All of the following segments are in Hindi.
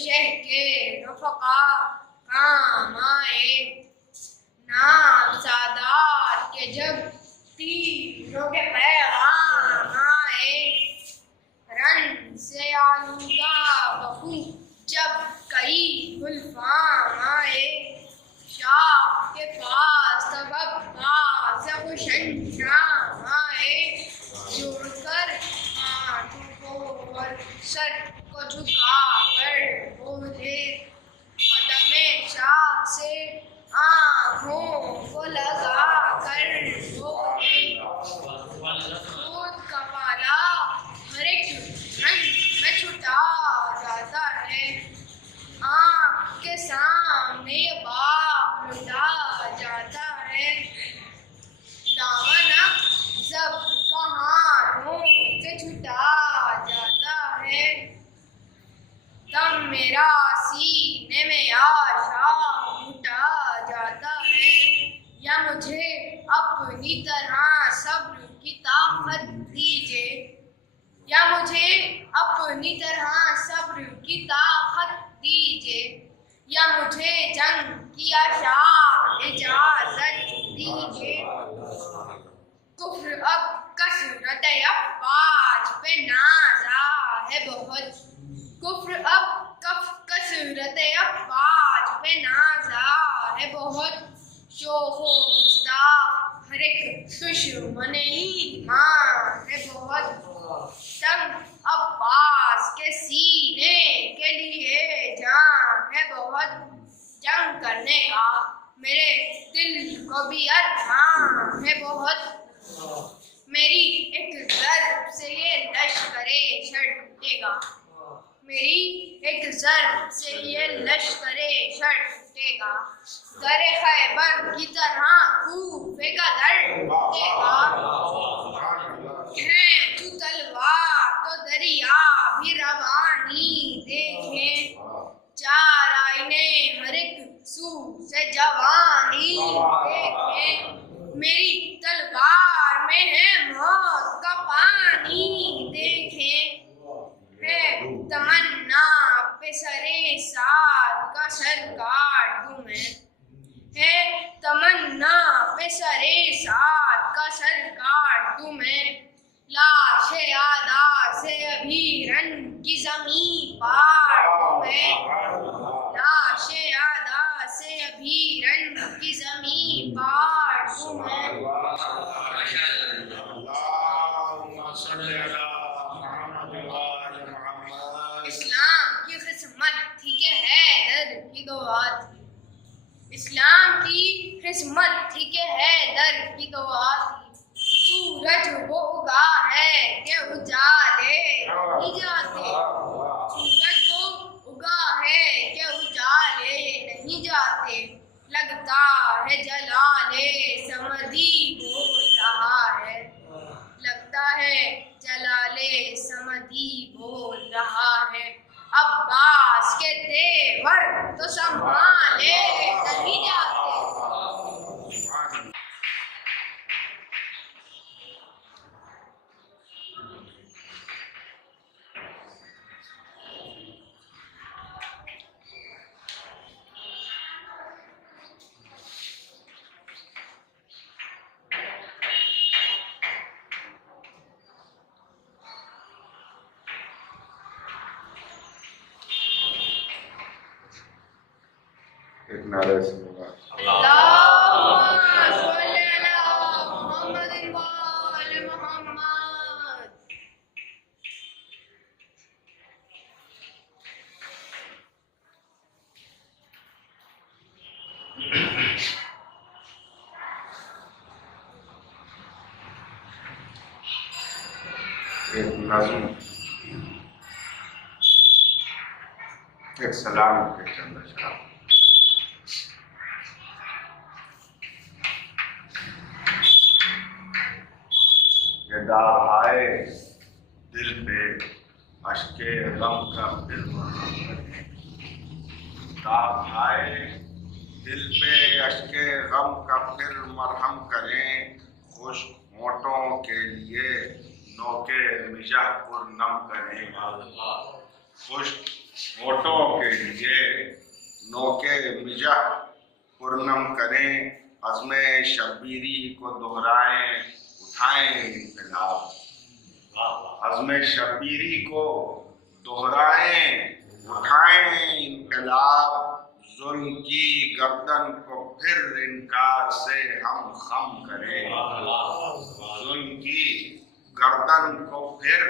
शह के रफ़क़ा काम आए, नाम सादात के जब तीरों के पैगाम आए, रन से आलूदा बहू जब कई गुलफाम आए, शाह के पास तब अब्बास खुश अंजाम आए, जोड़कर हाथों को और सर को झुका कर बोले, कदमे शाह से आँखों को लगा कर बोले, दूध का पाला हर एक रंग में छुटा जाता है, आँख के सामने बाप लुटा जाता है, दामन जब हाथों से छुटा जाता है, तब मेरा सीने में आशा घुटा जाता है, या मुझे अपनी तरह सब्र की ताकत दीजिए, या मुझे अपनी तरह सब्र की ताकत दीजिए, या मुझे जंग की आशा इजाजत दीजिए। कुफ्र अब कसरत अफवाज पे नाज़ा है बहुत, कुफ्र अब कसरत अफवाज पे नाज़ा है बहुत, शोखो गुस्ताख हर एक दुश्मन ईमान है बहुत, तंग अब्बास के सीने के लिए जान है बहुत, जंग करने का मेरे दिल को भी अरमान है बहुत, मेरी एक ज़र्ब से ये लश्करे शर टूटेगा, मेरी एक ज़र्ब से ये लश्करे शर टूटेगा, दरे खैबर की तरह कूफे का दर टूटेगा, खींचू तलवार तो दरिया भी रवानी देखें, चार आईने हर एक सू से जवानी देखें, मेरी तलवार में है मौत का पानी देखें, है तमन्ना पे सरे साद का सर काट दूं मैं, है तमन्ना पे सरे साद का सर काट दूं मैं, लाशे आदा से अभी रन की ज़मीं पार दूं मैं, लाशे आदा से अभी रन की ज़मीं पार दूं मैं। इस्लाम की क़िस्मत थी कि हैदर की दुआ थी, इस्लाम की क़िस्मत थी कि हैदर की दुआ थी, सूरज वो उगा है कि उजाले नहीं जाते, सूरज वो उगा है कि उजाले नहीं जाते, लगता है जलाले समदी बोल रहा है, लगता है जलाले समदी बोल रहा है, अब्बास के तेवर तो संभाले नहीं जाते। एक नारे से होगा एक नज़्म, एक सलाम के चंद शराब। ये दाग आए दिल पे अश्के गम का फिर दाग आए दिल पे अश्के गम का फिर मरहम करें, खुश होठों के लिए नोके मिजाह पुरनम करें, खुश होठों के लिए नोके मिजाह पुरनम करें, अज़्मे शब्बीरी को दोहराएं, उठाएं इनकलाब। अज़्मे शब्बीरी को दोहराएं, उठाएं इनकलाब। जुल्म की गर्दन को फिर इनकार से हम खम करें। जुल्म की गर्दन को फिर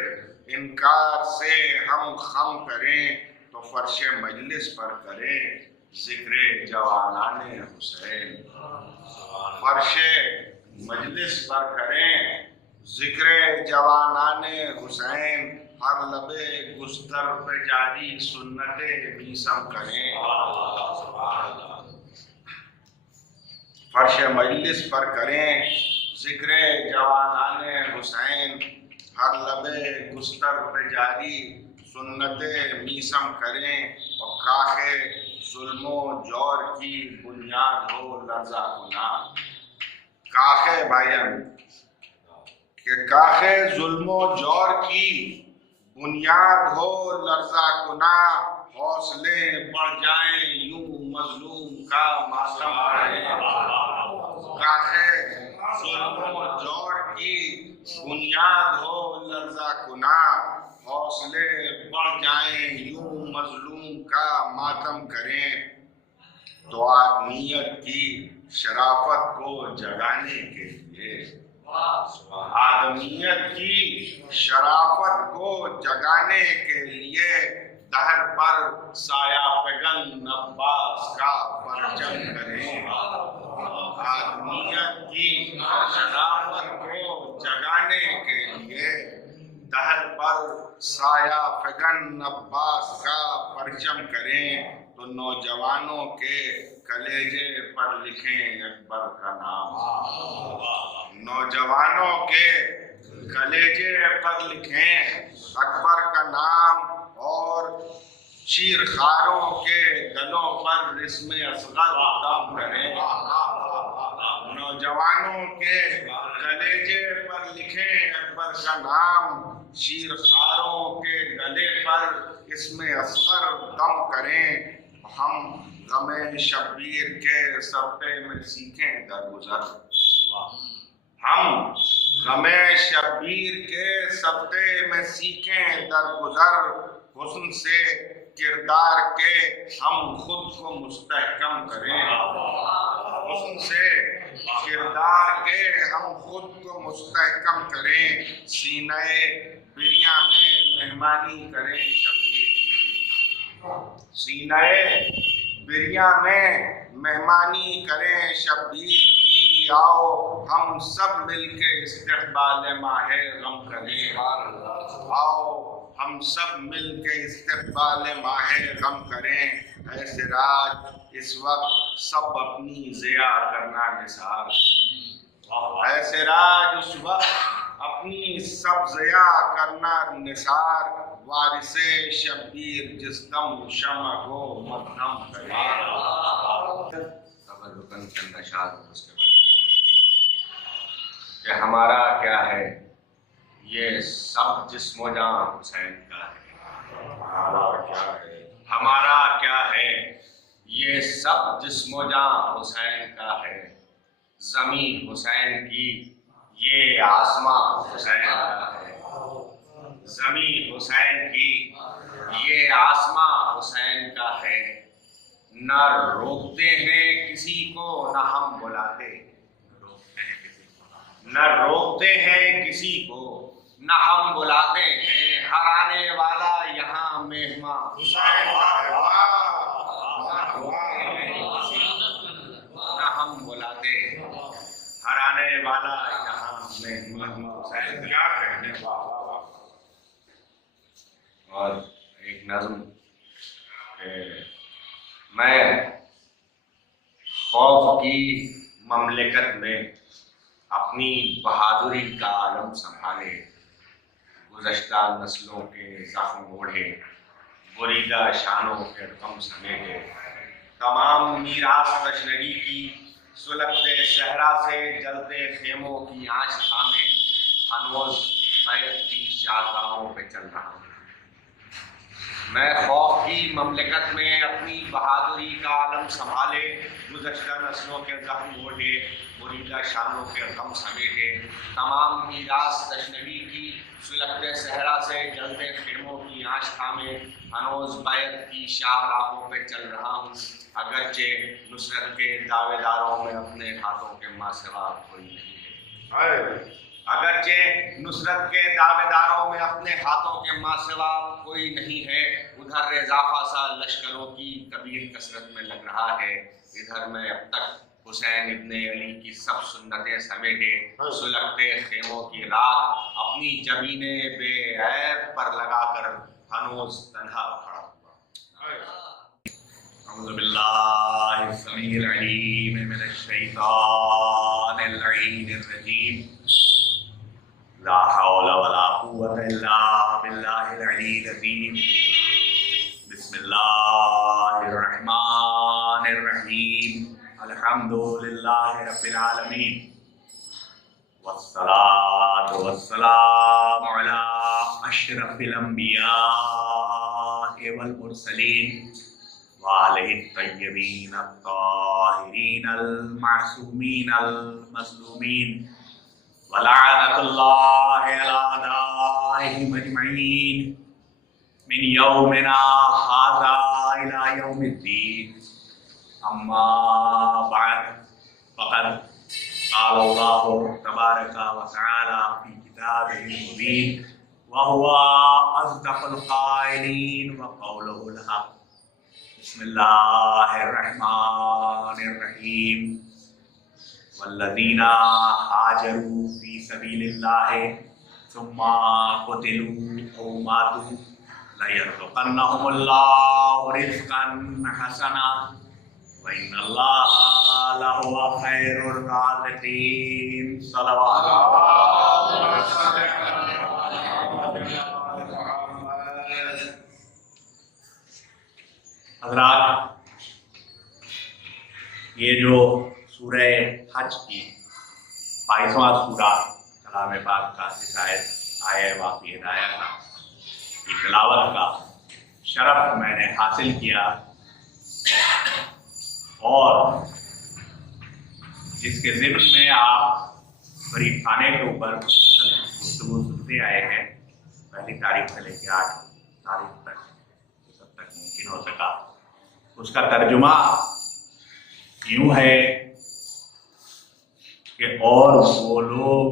इनकार से हम खम करें, तो फर्शे मजलिस पर करें जिक्रे जवानाने हुसैन। फर्शे मजलिस पर करें जिक्रे जवानाने हुसैन, हर लबे गुस्तर पे जारी सुन्नते मीसम करें। फर्शे मजलिस पर करें जिक्रे जवानाने हुसैन, हर लबे गुस्तर पे जारी सुन्नते मीसम करें। और काखे जुल्मो जौर की बुनियाद हो लर्जा गुना। काखे भाईजान के काखे जुल्मो जौर की बुनियाद हो लर्जा गुना, हौसले बढ़ जाएं यूं मजलूम का मातम करें। काखे जुल्मो जौर की बुनियाद हो लर्जा गुना, हौसले बढ़ जाएं यूं मजलूम का मातम करें। तो आदमियत की शराफत को जगाने के लिए, आदमियत की शराफत को जगाने के लिए, दहर पर साया फगन अब्बास का परचम करें। आदमियत की शराफत को जगाने के लिए, दहर पर साया फगन अब्बास का परचम करें। तो नौजवानों के कलेजे पर लिखें अकबर का नाम। नौजवानों के कलेजे पर लिखें अकबर का नाम, और शीरखारों के गलों पर इसमें असगर दम करें। नौजवानों के कलेजे पर लिखें अकबर का नाम, शीरखारों के गले पर इसमें असगर दम करें। हम गमे शब्बीर के सफ़े में सीखें दरगुजर। हम गमे शब्बीर के सफ़े में सीखें दरगुजर। हुस्न से किरदार के हम खुद को मुस्तहकम करें। हुस्न से किरदार के हम खुद को मुस्तहकम करें। सीने बिरिया में मेहमानी करें शब्बीर की। सीने बिरिया में मेहमानी करें शब्बीर की। आओ हम सब मिलके इस्तक़बाल माहे गम करें। आओ हम सब मिलके इस्तक़बाल माहे गम करें। ऐसे राज इस वक्त सब अपनी ज़िया करना निसार। ऐसे राज उस वक्त अपनी सब ज़िया करना निसार। वारिसे शब्बीर जिस दम शमा को मध्यम करे। रुकन चंद शाद उसके बाद कि हमारा क्या है ये सब जिस्मो जां हुसैन का है। हमारा क्या है, हमारा क्या है ये सब जिस्मो जां हुसैन का है। ज़मीन हुसैन की ये आसमां हुसैन का है। ज़मीन हुसैन की ये आसमां हुसैन का है। न रोकते हैं किसी को न हम बुलाते, न रोकते हैं किसी को न हम बुलाते हैं। हर आने वाला यहाँ मेहमान हुसैन न हम बुलाते, हर आने वाला यहाँ मेहमान हुसैन। क्या कहने वाला। और एक नज़्म मैं खौफ की ममलिकत में अपनी बहादुरी का आलम संभाले, गुज़श्ता नस्लों के ज़ख्म ओढ़े, बुरीदा शानों के गम समेटे। तमाम मीरास तशनगी की सुलगते सहरा से जलते खेमों की आँच थामे, हनोज बैत की शाखाओं पे चल रहा हूँ। मैं खौफ की ममलकत में अपनी बहादुरी का आलम संभाले, गुज़श्ता नस्लों के ज़ख्म ओढ़े, मुरीदा शानों के गम समेटे, तमाम मीरास तशनवी की सुलगते सहरा से जलते खेमों की आँच थामे, हनोज बैत की शाहराहों पे चल रहा हूँ, अगरचे नुसरत के दावेदारों में अपने हाथों के मासिवा कोई नहीं है। अगरचे नुसरत के दावेदारों में अपने हाथों के मासिवा कोई नहीं है, उधर रेजाफा सा लश्करों की कबीर कसरत में लग रहा है, इधर मैं अब तक हुसैन इब्ने अली की सब सुन्नतें समेटे, सुलगते खेमों की रात अपनी जमीने बेऐब पर लगाकर हनोज तन्हा खड़ा हुआ। अऊज़ु बिल्लाहि समीउल अलीम मिनश शैतानिर रजीम। ला हौला वला कुव्वता इल्ला बिल्लाहिल अलील अज़ीम। बिस्मिल्लाहिर रहमानिर रहीम। अल्हम्दुलिल्लाहि रब्बिल आलमीन। वस्सलातु वस्सलामु अला अशरफिल अंबिया वल मुरसलीन व अलैहि तय्यबीन अत्ताहिरीन अल मासूमीन अल मज़लूमीन व लअनतुल्लाहि अला अदाइहिम अजमईन मिन यौमिना हाज़ा इला यौमिद्दीन। अम्मा बाद फ़क़द क़ाल अल्लाहु तबारक व तआला फ़ी किताबिहिल मुबीन व हुवा अस्दक़ुल क़ाइलीन व क़ौलुहुल हक़। बिस्मिल्लाहिर रहमानिर रहीम। वल्लज़ीना हाजरू फ़ी सबीलिल्लाहि सुम्मा क़ुतिलू औ मातू लयरज़ुक़न्नहुमुल्लाहु रिज़्क़न हसना व इन्नल्लाहा लहुवा खैरुर राज़िक़ीन। हज़रात, ये जो सूरह हज की 22वां सूरा कलाम पाक का हिदायत आया वाक़ई हिदाया था, ये तिलावत का शरफ मैंने हासिल किया और जिसके ज़िम्न में आप गरीब खाने के ऊपर गुफ्तगू सुनते आए हैं, पहली तारीख से लेकर 8 तारीख तक जब तक मुमकिन हो सका, उसका तर्जुमा यूँ है कि और वो लोग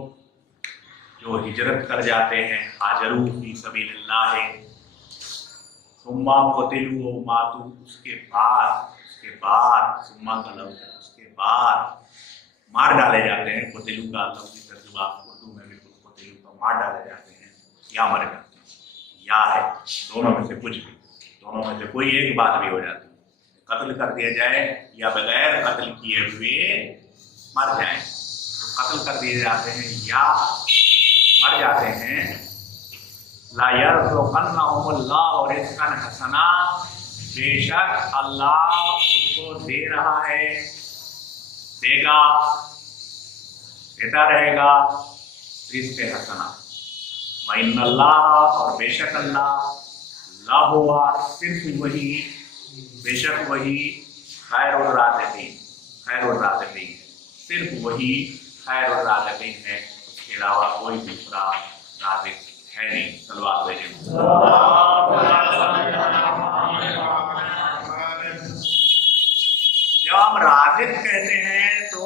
जो हिजरत कर जाते हैं, हाजरू फी सबीलिल्लाह, सुम्मा क़ुतिलू व मातू, उसके बाद सुम्मा का लफ्ज़ है, उसके बाद मार डाले जाते हैं। क़ुतिलू का लफ्ज़ी तर्जुमा उर्दू में भी क़ुतिलू का मार डाले जाते हैं या मर जाते हैं, या है दोनों में से कुछ भी, दोनों में से कोई एक बात भी हो जाती है, कत्ल कर दिया जाए या बगैर कत्ल किए हुए मर जाए, तो कत्ल कर दिए जाते हैं या मर जाते हैं। ला यरज़ुक़न्नहुमुल्लाहु रिज़्क़न हसना, बेशक अल्लाह उनको दे रहा है, देगा, देता रहेगा रिज़्क़ हसना। व इन्नल्लाह, और बेशक अल्लाह, लहुवा, सिर्फ वही, बेशक वही, खैरुर राज़िक़ीन, सिर्फ वही खैरुर राज़िक़ीन है, उसके अलावा कोई दूसरा राज़िक़ है नहीं। सल्लल्लाहु अलैहि वसल्लम। जब हम राज़िक़ कहते हैं तो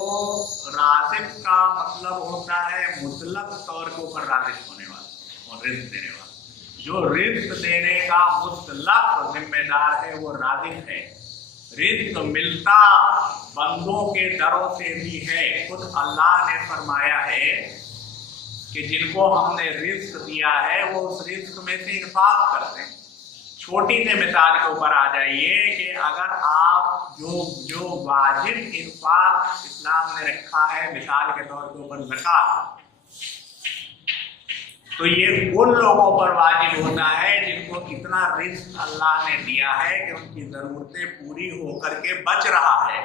राज़िक़ का मतलब होता है मुतलक तौर के ऊपर राज़िक़ होने वाला और रिज़्क़ देने वाला। जो रिज़्क़ देने का मुतलक जिम्मेदार है वो राज़िक़ है। रिज़्क़ मिलता बंदों के दरों से भी है। खुद अल्लाह ने फरमाया है कि जिनको हमने रिज़्क़ दिया है वो उस रिज़्क़ में से इंफाक करते हैं। छोटी सी मिसाल के ऊपर आ जाइए कि अगर आप जो वाजिब इंफाक इस्लाम ने रखा है, मिसाल के तौर के ऊपर ज़कात, तो ये उन लोगों पर वाजिब होता है जिनको इतना रिज़्क़ अल्लाह ने दिया है कि उनकी ज़रूरतें पूरी होकर के बच रहा है।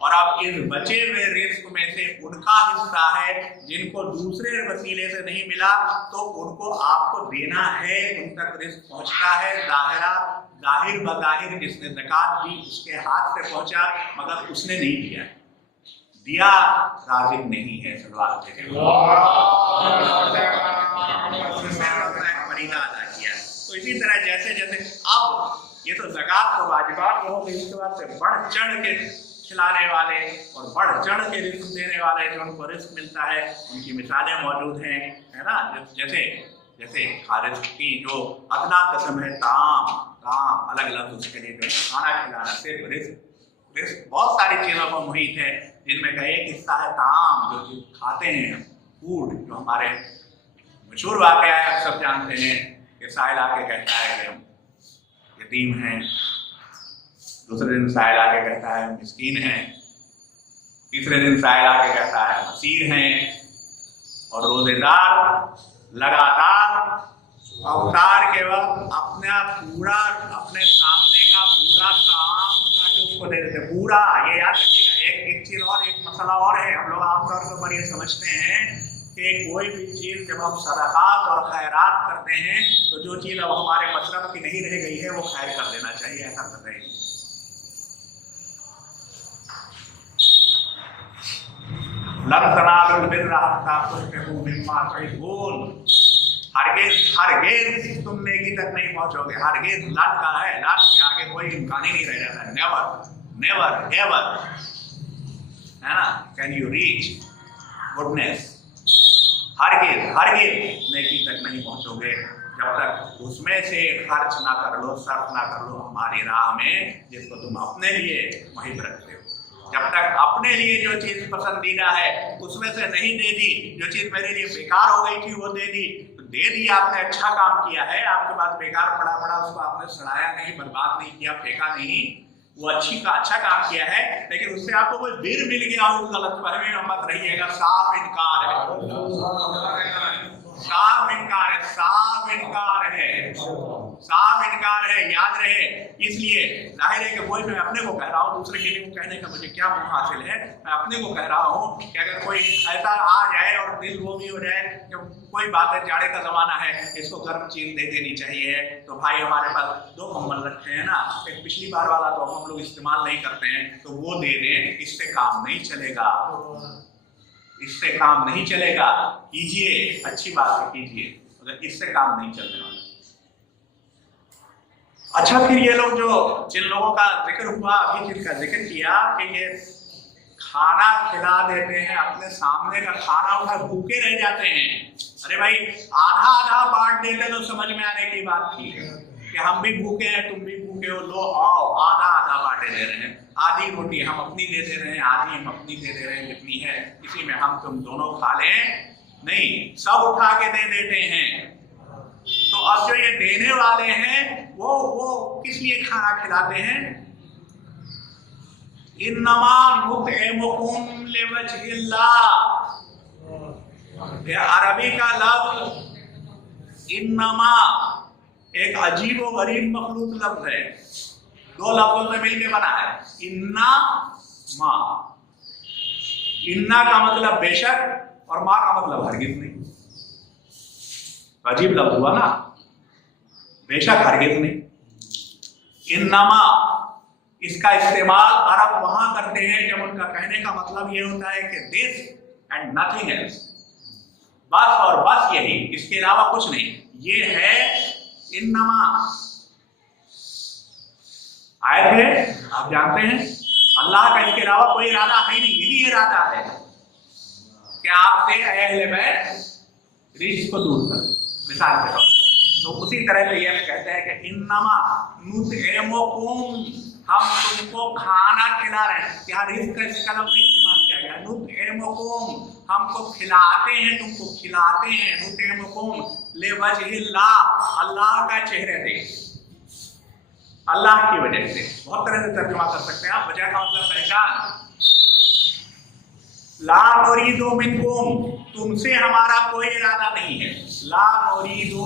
और अब इस बचे हुए रिस्क में से उनका हिस्सा है जिनको दूसरे वसीले से नहीं मिला, तो उनको आपको देना है, उन तक रिस्क पहुंचता है। जाहिर बजाहिर जिसने ज़कात दी उसके हाथ से पहुंचा, मगर उसने नहीं दिया राज़िक नहीं है। फरीदा अदा किया। तो इसी तरह जैसे जैसे अब ये तो ज़कात तो वाजिबात हो गई, इसके बाद से बढ़ चढ़ के खिलाने वाले और बढ़ चढ़ के रिस्क देने वाले जो उनको रिस्क मिलता है, उनकी मिसालें मौजूद हैं, है ना। जैसे जैसे खारिज की जो अदना किस्म है, ताम अलग अलग उसके लिए जो खाना खिलाना, सिर्फ रिस्क बहुत सारी चीज़ों को मुहित है, जिनमें का एक हिस्सा है ताम, जो कि खाते हैं, फूड, जो हमारे मशहूर वाक़या है, आप सब जानते हैं कि साहिल आके कहता है कि हम यतीम हैं, दूसरे दिन साहिल आके कहता है मिस्कीन हैं, तीसरे दिन साहिल आके कहता है असीर हैं, और रोजेदार लगातार अवतार के वक्त अपने सामने का पूरा काम उठा के उसको दे देते पूरा। ये याद रखिएगा। एक चीज और, एक मसला और है, हम लोग आमतौर पर ये समझते हैं कि कोई भी चीज जब हम सदक़ात और खैरात करते हैं तो जो चीज अब हमारे मतलब की नहीं रह गई है वो खैर कर देना चाहिए, ऐसा कर रहे हैं। हरगिज़ तुम नेकी तक नहीं पहुंचोगे। हरगिज़ लन का है, लन के आगे कोई इम्कान ही नहीं रह जाता। नेवर एवर, है ना, कैन यू रीच गुडनेस। हरगिज़ नेकी तक नहीं पहुंचोगे जब तक उसमें से खर्च ना कर लो, सर्फ ना कर लो हमारी राह में, जिसको तुम अपने लिए मुहिब रखते हो। जब तक अपने लिए जो चीज पसंदीदा है उसमें से नहीं दे दी, जो चीज मेरे लिए बेकार हो गई थी वो दे दी, तो दे दी, आपने अच्छा काम किया है, आपके पास बेकार पड़ा, उसको आपने सड़ाया नहीं, बर्बाद नहीं किया, फेंका नहीं, वो अच्छा काम किया है। लेकिन उससे आपको कोई बिर मिल गया हो, गलतफहमी में मत रहिएगा। साफ इनकार है, याद रहे। इसलिए जाहिर है कि वही मैं अपने को कह रहा हूँ, दूसरे के लिए वो कहने का मुझे क्या मुँह हासिल है। मैं अपने को कह रहा हूँ कि अगर कोई ऐसा आ जाए और दिल वो भी हो जाए कि कोई बात है, जाड़े का जमाना है, इसको गर्म चीज दे देनी चाहिए, तो भाई हमारे पास 2 कंबल रखे हैं ना, एक पिछली बार वाला तो हम लोग इस्तेमाल नहीं करते हैं, तो वो दे दें, इससे काम नहीं चलेगा, इससे काम नहीं चलेगा। कीजिए, अच्छी बात है, कीजिए, मगर इससे काम नहीं चलने वाला। अच्छा, फिर ये लोग जिन लोगों का जिक्र हुआ अभी, जिनका जिक्र किया कि ये खाना खिला देते हैं, अपने सामने का खाना उठा भूखे रह जाते हैं। अरे भाई, आधा बांट देते तो समझ में आने की बात थी कि हम भी भूखे हैं, तुम भी भूखे हो, लो आओ, आधा बांटे दे रहे हैं। आधी रोटी हम अपनी दे दे रहे हैं, आधी हम अपनी दे दे रहे हैं, जितनी है इसी में हम तुम दोनों खा लें। नहीं, सब उठा के दे देते हैं। तो अब जो ये देने वाले हैं वो किस लिए खाना खिलाते हैं? इन्नमा नुतइमुकुम लिवजहिल्लाह। अरबी का लफ्ज इन्नमा एक अजीब व गरीब मखलूक लफ्ज है, 2 लफ्जों से मिलकर बना है। इन्ना माँ, इन्ना का मतलब बेशक और माँ का मतलब हरगिज़ नहीं। अजीब लफ्ज हुआ ना, बेशक हरगिज़ नहीं। इन्नमा, इसका इस्तेमाल अरब वहां करते हैं जब उनका कहने का मतलब ये होता है कि दिस एंड नथिंग एल्स, बस और बस यही, इसके अलावा कुछ नहीं। ये है इन्नमा। आयत है, आप जानते हैं, अल्लाह का इसके अलावा कोई इरादा है नहीं, यही इरादा है कि आपसे अहले बैत रिज़्क़ को दूर कर दे, मिसाल के तौर पर। तो उसी तरह से ये कहते हैं कि इन्नमा नुतइमुकुम, हम तुमको खाना खिला रहे हैं। क्या रिज़्क़ का इसका लफ्ज़ नहीं इस्तेमाल किया गया? नुतइमुकुम, हमको खिलाते हैं, तुमको खिलाते हैं। नुतइमुकुम लिवजहिल्लाह, अल्लाह का चेहरे से, अल्लाह की वजह से। बहुत तरह से तर्जुमा कर सकते हैं आप। वजह का मतलब पहचान। ला नुरीदु मिनकुम, तुमसे हमारा कोई इरादा नहीं है। ला नुरीदु,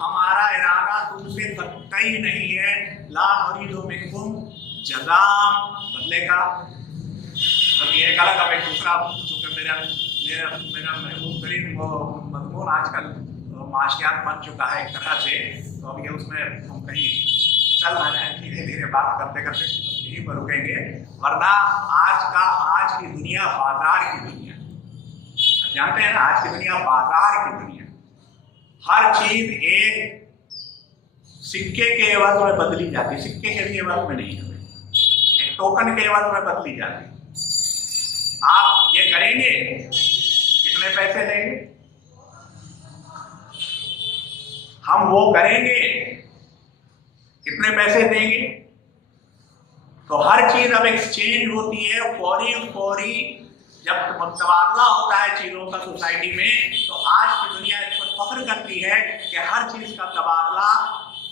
हमारा इरादा तुमसे कतई नहीं है। ला नुरीदु मिनकुम, जज़ाम बदले का मतलब ये एक अलग, अब एक दूसरा, चूंकि मेरा मेरा मेरा महबूब तरीन वो मजमून आजकल माशियात बन चुका है एक तरह से, तो अब ये उसमें हम कहीं चल रहे हैं, धीरे धीरे बात करते करते यहीं पर रुकेंगे। वरना आज की दुनिया बाजार की दुनिया, जानते हैं ना, आज की दुनिया बाजार की दुनिया। हर चीज एक सिक्के के एवज में बदली जाती, सिक्के के भी एवज में नहीं है, एक टोकन के एवज में बदली जाती। आप ये करेंगे, कितने पैसे देंगे, हम वो करेंगे, कितने पैसे देंगे। तो हर चीज अब एक्सचेंज होती है, फौरी जब तबादला होता है चीजों का सोसाइटी में, तो आज की दुनिया इस पर फख्र करती है कि हर चीज का तबादला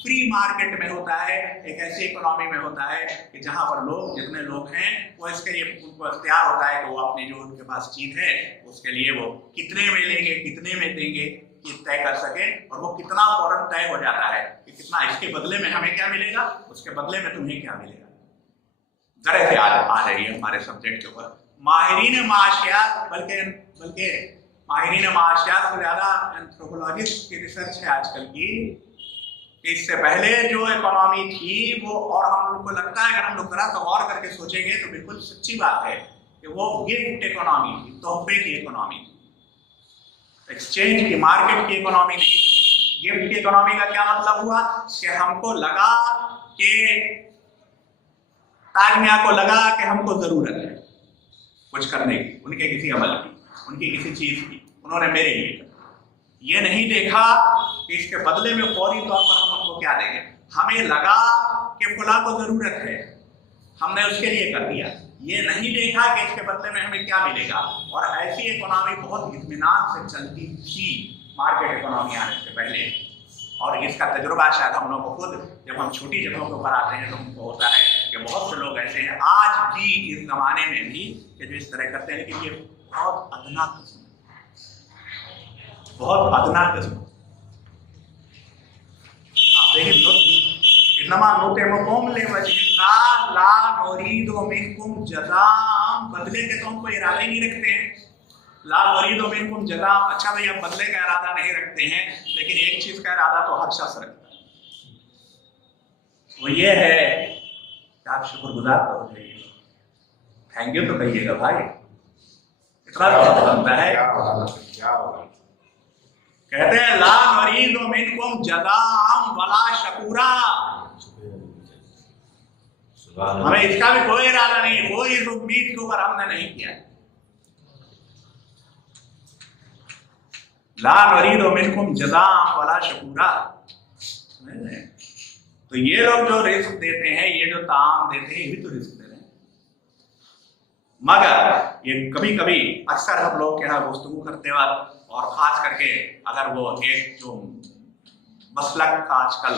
फ्री मार्केट में होता है, एक ऐसी इकोनॉमी में होता है कि जहां पर लोग, जितने लोग हैं, वो इसके लिए उनको अख्तियार होता है कि वो अपनी जो उनके पास चीज है उसके लिए वो कितने में लेंगे, कितने में देंगे, ये तय कर सके। और वो कितना फौरन तय हो जाता है कि कितना, इसके बदले में हमें क्या मिलेगा, उसके बदले में तुम्हें क्या मिलेगा। जरा से आ रही है हमारे सब्जेक्ट के ऊपर माहिरीन माशियात, बल्कि माहिरीन माशियात से ज्यादा एंथ्रोपोलॉजिस्ट की रिसर्च है आजकल की। इससे पहले जो इकोनॉमी थी वो, और हम लोग को लगता है अगर हम लोग जरा तो गौर करके सोचेंगे तो बिल्कुल सच्ची बात है कि वो गिफ्ट इकोनॉमी थी, तोहफे की इकोनॉमी थी, एक्सचेंज की, मार्केट की इकोनॉमी नहीं थी। गिफ्ट की इकोनॉमी का क्या मतलब हुआ कि हमको लगा कि ताजमिया को लगा कि हमको जरूरत है कुछ करने की, उनके किसी अमल की, उनकी किसी चीज की, उन्होंने मेरे लिए कहा। ये नहीं देखा कि इसके बदले में फौरी तौर पर हम उनको क्या देंगे। हमें लगा कि फुला को जरूरत है, हमने उसके लिए कर दिया। ये नहीं देखा कि इसके बदले में हमें क्या मिलेगा। और ऐसी इकोनॉमी बहुत इत्मीनान से चलती थी मार्केट इकोनॉमी आने से पहले। और इसका तजुर्बा शायद हम लोग को खुद, जब हम छोटी जगहों के ऊपर आते हैं तो हमको होता है कि बहुत से लोग ऐसे हैं आज भी इस जमाने में भी कि जो इस तरह करते हैं, लेकिन ये बहुत अदना किस्म, बहुत अदना किस्म। आप देखिए, इन्नमा नुतिमुकुम लिवजहिल्लाह ला नुरीदु मिनकुम जज़ाअ, बदले के तो हमको इरादा ही नहीं रखते हैं। ला नुरीदु मिनकुम जज़ाअ, अच्छा भैया बदले का इरादा नहीं रखते हैं, लेकिन एक चीज का इरादा तो हर शख्स रखता है, वो ये है कि आप शुक्रगुजार तो हो जाइए, थैंक यू तो कहिएगा भाई, इतना तो बनता है। कहते हैं ला नुरीदु मिनकुम जज़ाअ वला शकूरा, हमें इसका भी कोई इरादा नहीं है, कोई इस उम्मीद के ऊपर हमने नहीं किया। ला नुरीदु मिनकुम जज़ाअ वला शकूरा। तो ये लोग जो रिस्क देते हैं, ये जो ताम देते हैं, ये भी तो रिस्क दे रहे हैं। मगर ये कभी कभी अक्सर हम लोग के यहाँ गुफ्तगू करते वक्त, और खास करके अगर वो एक जो मसलक का आजकल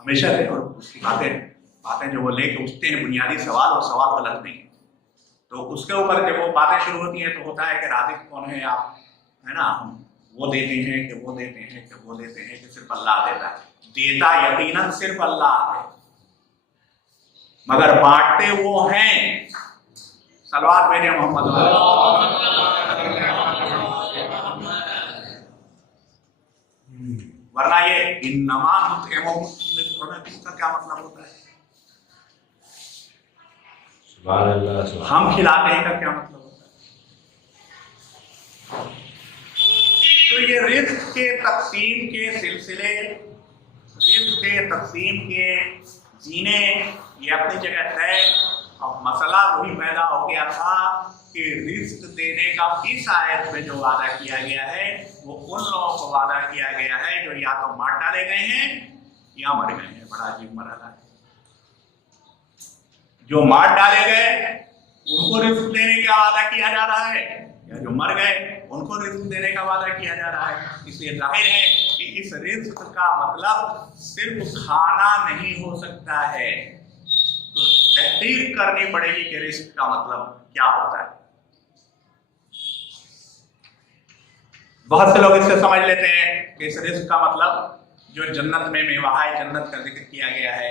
हमेशा से, और उसकी बातें जो वो लेके उठते हैं, बुनियादी सवाल, और सवाल गलत नहीं है, तो उसके ऊपर जब वो बातें शुरू होती हैं तो होता है कि राज़िक कौन है आप, है ना, हम वो देते हैं कि वो देते हैं कि वो देते हैं कि सिर्फ अल्लाह देता है। देता यकीनन सिर्फ अल्लाह है, मगर बांटते वो हैं। सलवात मेरे मोहम्मद, वरना ये इन्नमा नुतिमुकुम का क्या मतलब होता है, हम खिलाते हैं का क्या मतलब होता है। तो ये रिस्क के तकसीम के सिलसिले, रिस्क के तकसीम के जीने, ये अपनी जगह तय। अब मसला वही पैदा हो गया था कि रिस्क देने का इस आयत में जो वादा किया गया है, वो उन लोगों को वादा किया गया है जो या तो मार डाले गए हैं या मर गए हैं। बड़ा अजीब मरहला है। जो मार डाले गए उनको रिस्क देने का वादा किया जा रहा है, या जो मर गए उनको रिस्क देने का वादा किया जा रहा है। इसलिए जाहिर है कि इस रिस्क का मतलब सिर्फ खाना नहीं हो सकता है, तो तहकीक करनी पड़ेगी कि रिस्क का मतलब क्या होता है। बहुत से लोग इससे समझ लेते हैं कि इस रिस्क का मतलब जो जन्नत में मेवाए जन्नत का जिक्र किया गया है,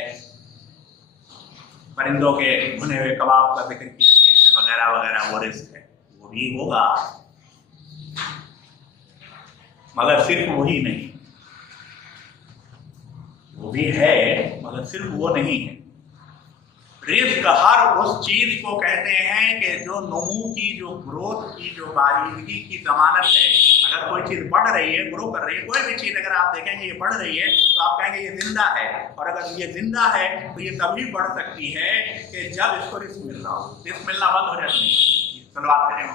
परिंदों के भुने हुए कबाब का जिक्र किया गया है, वगैरह वगैरह वो रिस्क है, वो भी होगा, मगर सिर्फ वही नहीं, वो भी है मगर सिर्फ वो नहीं है। रिस्क हर उस चीज को कहते हैं कि जो नमू की, जो ग्रोथ की, जो बारीकी की जमानत है। अगर कोई चीज बढ़ रही है, ग्रो कर रही है, कोई भी चीज अगर आप देखेंगे ये बढ़ रही है तो आप कहेंगे ये जिंदा है, और अगर ये जिंदा है तो ये तभी बढ़ सकती है कि जब इसको रिस्क मिल रहा हो। रिस्क मिलना बंद हो जाती है, धन्यवाद करें।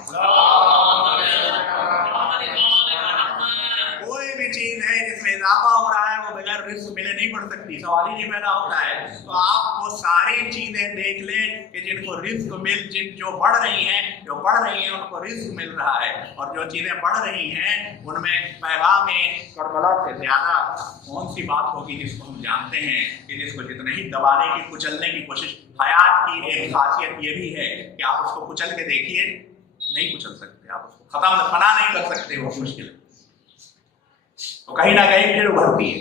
कोई भी चीज है जिसमें इजाफा हो रहा है वो बगैर रिस्क मिले नहीं बढ़ सकती, सवाल ही नहीं पैदा होता है। तो आप वो सारी चीजें देख लें कि जिनको रिस्क जो बढ़ रही हैं उनको रिस्क मिल रहा है, और जो चीजें बढ़ रही हैं उनमें पैगाम करबला से ज्यादा कौन सी बात होगी जिसको हम जानते हैं कि जिसको जितने ही दबाने की, कुचलने की कोशिश। हयात की एक खासियत ये भी है कि आप उसको कुचल के देखिए, नहीं कुचल सकते, आप उसको खत्म फना नहीं कर सकते, वो मुश्किल है, तो कहीं ना कहीं फिर उभरती है।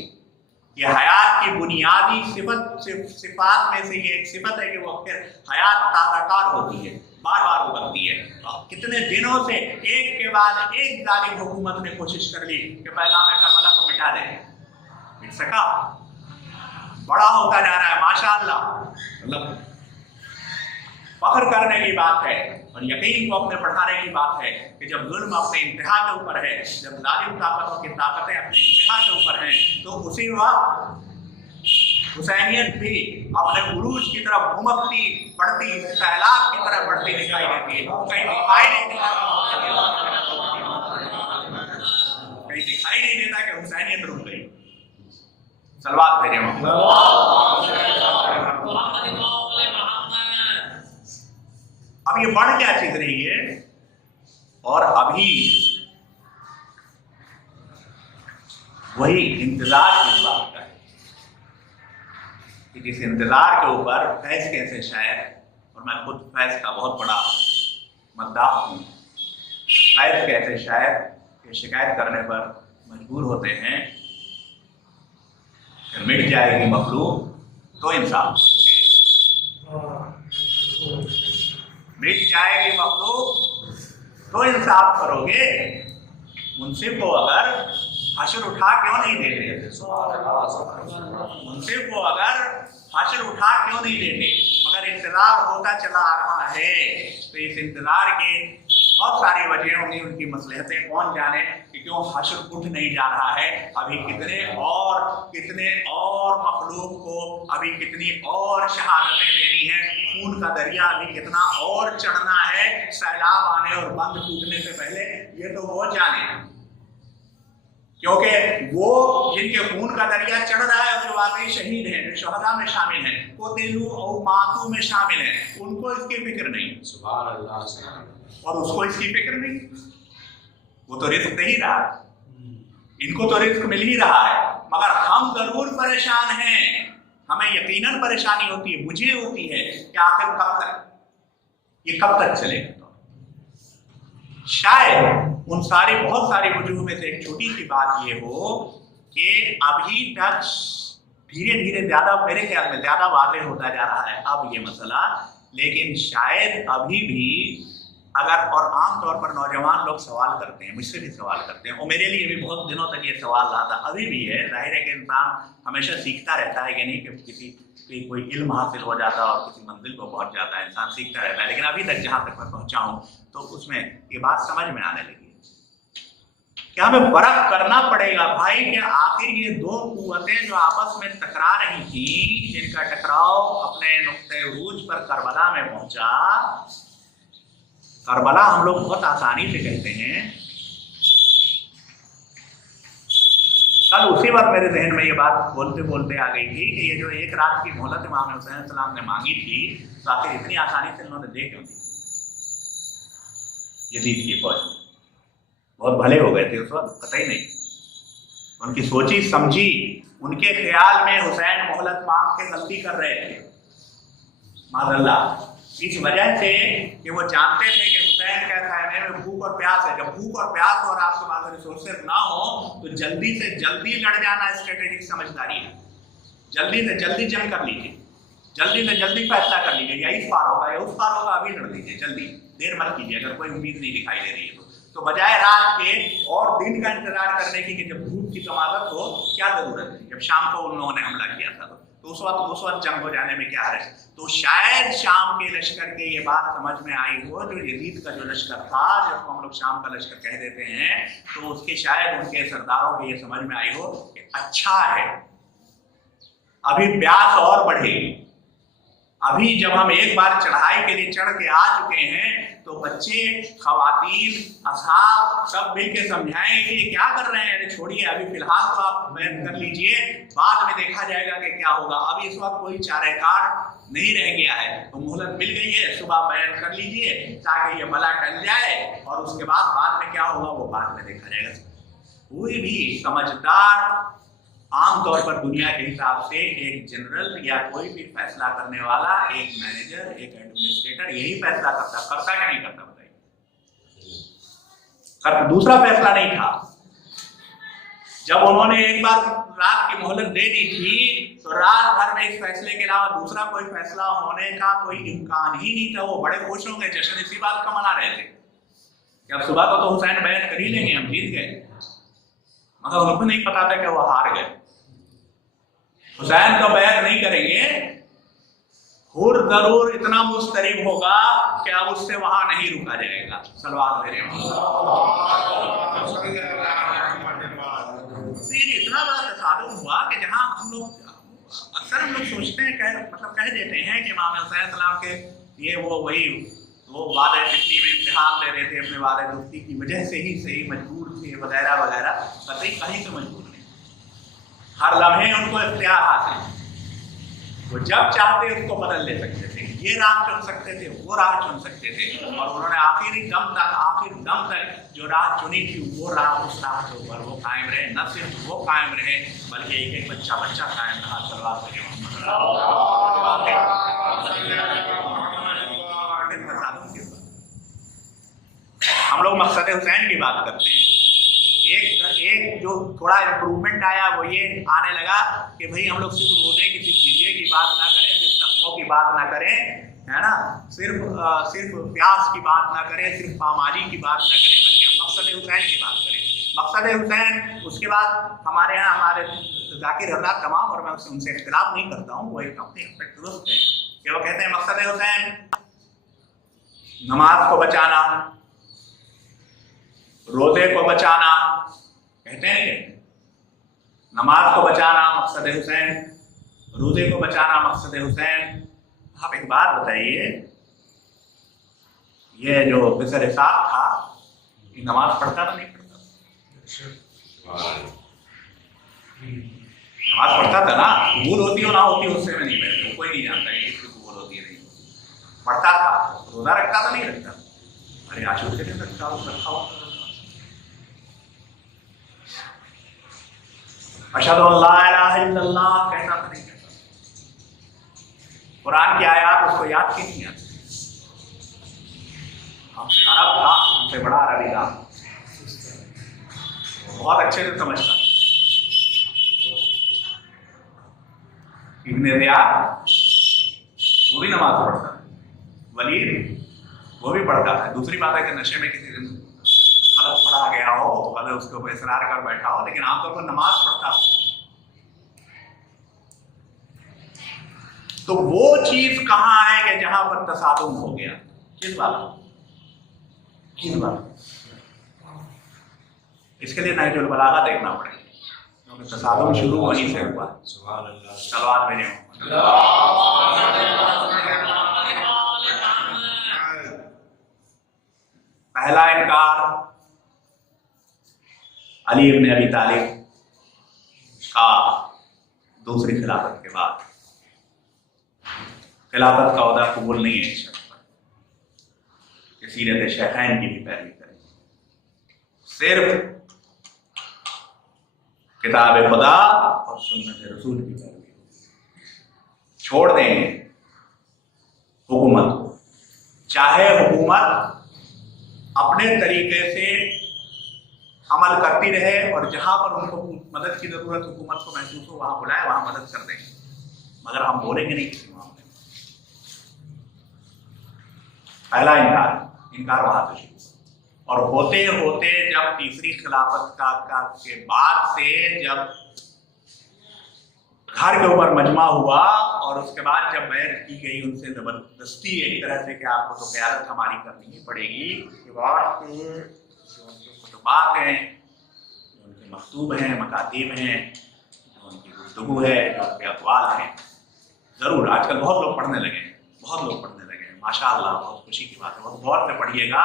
ये हयात की बुनियादी सिफात में से ये एक सिफत है कि वो फिर हयात ताज़ाकार होती है, बार बार उभरती है। कितने दिनों से एक के बाद एक जालिम हुकूमत ने कोशिश कर ली कि पैगाम करबला को मिटा दे, मिट सका? बड़ा होता जा रहा है माशाअल्लाह। मतलब फख्र करने की बात है और यकीन को अपने बढ़ाने की बात है कि जब जुल्म अपने इंतहा के ऊपर है, जब जालिम ताकतों की ताकतें अपने इंतहा के ऊपर हैं, तो उसी वक्त हुसैनियत भी अपने उरूज की तरफ घुमकती बढ़ती, सैलाब की तरफ बढ़ती दिखाई देती है। कहीं दिखाई नहीं देता कि हुसैनियत रुक गई। सलवात भेजे अब ये बढ़ क्या चीज रही है, और अभी वही इंतजार किस बात का है कि जिस इंतजार के ऊपर फैज कैसे शायर, और मैं खुद फैज का बहुत बड़ा मद्दाह हूँ, फैज कैसे शायर के शिकायत करने पर मजबूर होते हैं कि मिट जाएगी मखलूक तो इंसाफ करोगे, मिट जाएगी मखलूक तो इंसाफ करोगे। मुंसिफ को अगर हशर उठा क्यों नहीं देते, मुंसिफ को अगर हशर उठा क्यों नहीं देते, मगर इंतजार होता चला आ रहा है। तो इस इंतजार के बहुत सारी वजह होंगी, उनकी मसलहतें कौन जाने कि क्यों हशर उठ नहीं जा रहा है। अभी कितने और मखलूक को अभी कितनी और शहादतें देनी है, खून का दरिया अभी कितना और चढ़ना है सैलाब आने और बंद टूटने से पहले, ये तो वो जाने, क्योंकि वो जिनके खून का दरिया चढ़ रहा है, जो वाकई शहीद हैं, जो शहदा में शामिल हैं, वो दिलू और मातू में शामिल हैं, उनको इसकी फिक्र नहीं, सुभान अल्लाह, और उसको इसकी फिक्र नहीं। वो तो रिस्क दे ही रहा है, इनको तो रिस्क मिल ही रहा है, मगर हम जरूर परेशान हैं। हमें यकीनन परेशानी होती है, मुझे होती है कि आखिर कब तक चलेगा। शायद उन बहुत सारी वजूहों में से एक छोटी सी बात ये हो कि अभी तक धीरे धीरे ज्यादा, मेरे ख्याल में ज्यादा वाज़ेह होता जा रहा है अब ये मसला, लेकिन शायद अभी भी अगर, और आमतौर पर नौजवान लोग सवाल करते हैं, मुझसे भी सवाल करते हैं, और मेरे लिए भी बहुत दिनों तक ये सवाल रहा था, अभी भी है। जाहिर है कि इंसान हमेशा सीखता रहता है, कि नहीं कि किसी कोई इल्म हासिल हो जाता है और किसी मंजिल को पहुंच जाता है, इंसान सीखता रहता है। लेकिन अभी तक जहाँ तक मैं पहुँचा हूँ तो उसमें ये बात समझ में आने लगी कि हमें फर्क करना पड़ेगा भाई कि आखिर ये दो कुव्वतें जो आपस में टकरा रही थी, जिनका टकराव अपने नुक्ते उरूज पर करबला में पहुंचा। करबला हम लोग बहुत आसानी से कहते हैं, कल उसी वक्त मेरे जहन में ये बात बोलते बोलते आ गई थी कि ये जो एक रात की मोहलत इमाम हुसैन सलाम ने मांगी थी, तो आखिर इतनी आसानी से उन्होंने दे क्यों दी? यजीद की फौज बहुत भले हो गए थे उस वक्त, पता ही नहीं, उनकी सोची समझी, उनके ख्याल में हुसैन मोहलत मांग के गलती कर रहे थे माज़अल्लाह, इस वजह से कि वो जानते थे कि हुसैन का खाने में भूख और प्यास है। जब भूख और प्यास और आपके पास रिसोर्सेज ना हो तो जल्दी से जल्दी लड़ जाना स्ट्रेटेजिक समझदारी है, जल्दी से जल्दी जंग कर लीजिए। जल्दी से जल्दी फैसला कर लीजिए, या इस पार होगा या उस पार होगा, अभी लड़ लीजिए, जल्दी, देर मत कीजिए अगर कोई उम्मीद नहीं दिखाई दे रही है तो बजाय रात के और दिन का इंतजार करने की कि जब धूप की कमावत हो, क्या जरूरत है। जब शाम को उन लोगों ने हमला किया था तो उस वक्त जंग हो जाने में क्या है। तो शायद शाम के लश्कर के ये बात समझ में आई हो, जो यजीद का जो लश्कर था, जब हम लोग शाम का लश्कर कह देते हैं, तो उसके शायद उनके सरदारों को ये समझ में आई हो कि अच्छा है अभी प्यास और बढ़ेगी। अभी जब हम एक बार चढ़ाई के लिए चढ़ के आ चुके हैं तो बच्चे, खवातीन, असहाब सब मिलके समझाएंगे कि क्या कर रहे हैं, अरे छोड़िए, अभी फिलहाल तो आप बैन कर लीजिए, बाद में देखा जाएगा कि क्या होगा। अभी इस वक्त कोई चारे कार नहीं रह गया है, तो मोहलत मिल गई है, सुबह बैन कर लीजिए ताकि ये बला टल जाए, और उसके बाद में क्या होगा वो बाद में देखा जाएगा। कोई भी समझदार आमतौर पर दुनिया के हिसाब से एक जनरल या कोई भी फैसला करने वाला, एक मैनेजर, एक एडमिनिस्ट्रेटर यही फैसला करता क्या नहीं करता, बताइए। दूसरा फैसला नहीं था। जब उन्होंने एक बार रात की मोहलत दे दी थी तो रात भर में इस फैसले के अलावा दूसरा कोई फैसला होने का कोई इम्कान ही नहीं था। वो बड़े खुश होंगे, जश्न इसी बात का मना रहे थे कि अब सुबह को तो हुसैन बैत कर ही लेंगे, हम जीत गए। मगर उनको नहीं पता था कि वो हार गए। हुसैन तो बैत नहीं करेंगे, हुर जरूर इतना मुस्तरिब होगा कि अब उससे वहां नहीं रुका जाएगा। सलवात मेरे इतना बड़ा तसादुम हुआ कि जहां हम लोग अक्सर हम लोग सोचते हैं, कह देते हैं कि इमाम हुसैन सलाम के ये वो वादे पिछली में इम्तिहान ले रहे थे, अपने वादे दोस्ती की वजह से ही सही मजबूर थे वगैरह वगैरह। कतई कहीं से मजबूर नहीं, हर लम्हे उनको इख्तियार हासिल, वो जब चाहते उसको बदल ले सकते थे, ये राह चुन सकते थे, वो राह चुन सकते थे, और उन्होंने आखिर दम तक जो राह चुनी थी वो राह, उस राह के ऊपर वो कायम रहे। न सिर्फ वो कायम रहे बल्कि एक एक बच्चा कायम रहा। सल्लल्लाहु अलैहि वसल्लम। हम लोग मकसद हुसैन की बात करते हैं। एक जो थोड़ा इम्प्रूवमेंट आया वो ये आने लगा कि भाई हम लोग सिर्फ रोजे की, सिर्फ जिजिये की बात ना करें, सिर्फ जख्मों की बात ना करें, है ना, सिर्फ प्यास की बात ना करें, सिर्फ पामाली की बात ना करें, बल्कि हम मकसद हुसैन की बात करें। मकसद हुसैन, उसके बाद हमारे यहाँ हमारे जाकिर हज़रात तमाम, और मैं उनसे इख्तिलाफ नहीं करता हूँ, वो एक अपने एस्पेक्ट दुरुस्त है कि वो कहते हैं मकसद हुसैन नमाज को बचाना, रोजे को बचाना, कहते हैं कि नमाज को बचाना मकसद हुसैन, रोजे को बचाना मकसद हुसैन। आप एक बात बताइए, ये जो बिसर साहब था ये नमाज पढ़ता था नहीं पढ़ता? नमाज पढ़ता था ना, कबूल होती हो ना होती उससे मैं नहीं बैठता, कोई नहीं जानता कि किसकी कबूल होती है नहीं होती। पढ़ता था, रोजा रखता था नहीं रखता? अरे आज उसके दिन रखा हुआ अशहदु अल्ला इलाहा इल्लल्लाह कहता था नहीं कहता? कुरान की आयत उसको याद की नहीं आती? हमसे अरब था, हमसे बड़ा अरबी था, बहुत अच्छे से समझता। इब्न ज़ियाद वो भी नमाज पढ़ता था, वलीद वो भी पढ़ता था। दूसरी बात है कि नशे में किसी दिन गलत पढ़ा गया हो, गलत उसके ऊपर इसरार कर बैठा हो, लेकिन आमतौर पर नमाज पढ़ता था। तो वो चीज कहां है कि जहां पर तसादुम हो गया? किस बात? इसके लिए नहजुल बलागा देखना पड़ेगा, क्योंकि तसादुम शुरू वहीं से हुआ। सलवात मेरे पहला इनकार अली इब्न अबी तालिब का दूसरी खिलाफत के बाद। खिलाफत का ओहदा कबूल नहीं है कि सीरत शेखैन की भी पैरवी करें, सिर्फ किताब खुदा और सुन्नत रसूल की पैरवी छोड़ देंगे हुकूमत को। चाहे हुकूमत अपने तरीके से अमल करती रहे और जहां पर उनको मदद की जरूरत हुकूमत को महसूस हो वहां बुलाए, वहां मदद कर देंगे, मगर हम बोलेंगे नहीं किसी मामले में। पहला इनकार वहां से शुरू। और होते होते जब तीसरी खिलाफत के बाद से जब घर के ऊपर मजमा हुआ और उसके बाद जब बैत की गई उनसे जबरदस्ती एक तरह से कि आपको तो क़यादत हमारी करनी ही पड़ेगी, के बाद जो उनके खुतबात हैं, जो उनके मकतूब हैं, मकातीब हैं, जो उनकी गुफ्तगू है, जो उनके अक़वाल हैं, ज़रूर आजकल बहुत लोग पढ़ने लगे हैं, बहुत लोग पढ़ने लगे हैं, माशाअल्लाह, बहुत खुशी की बात है। बहुत गौर से पढ़िएगा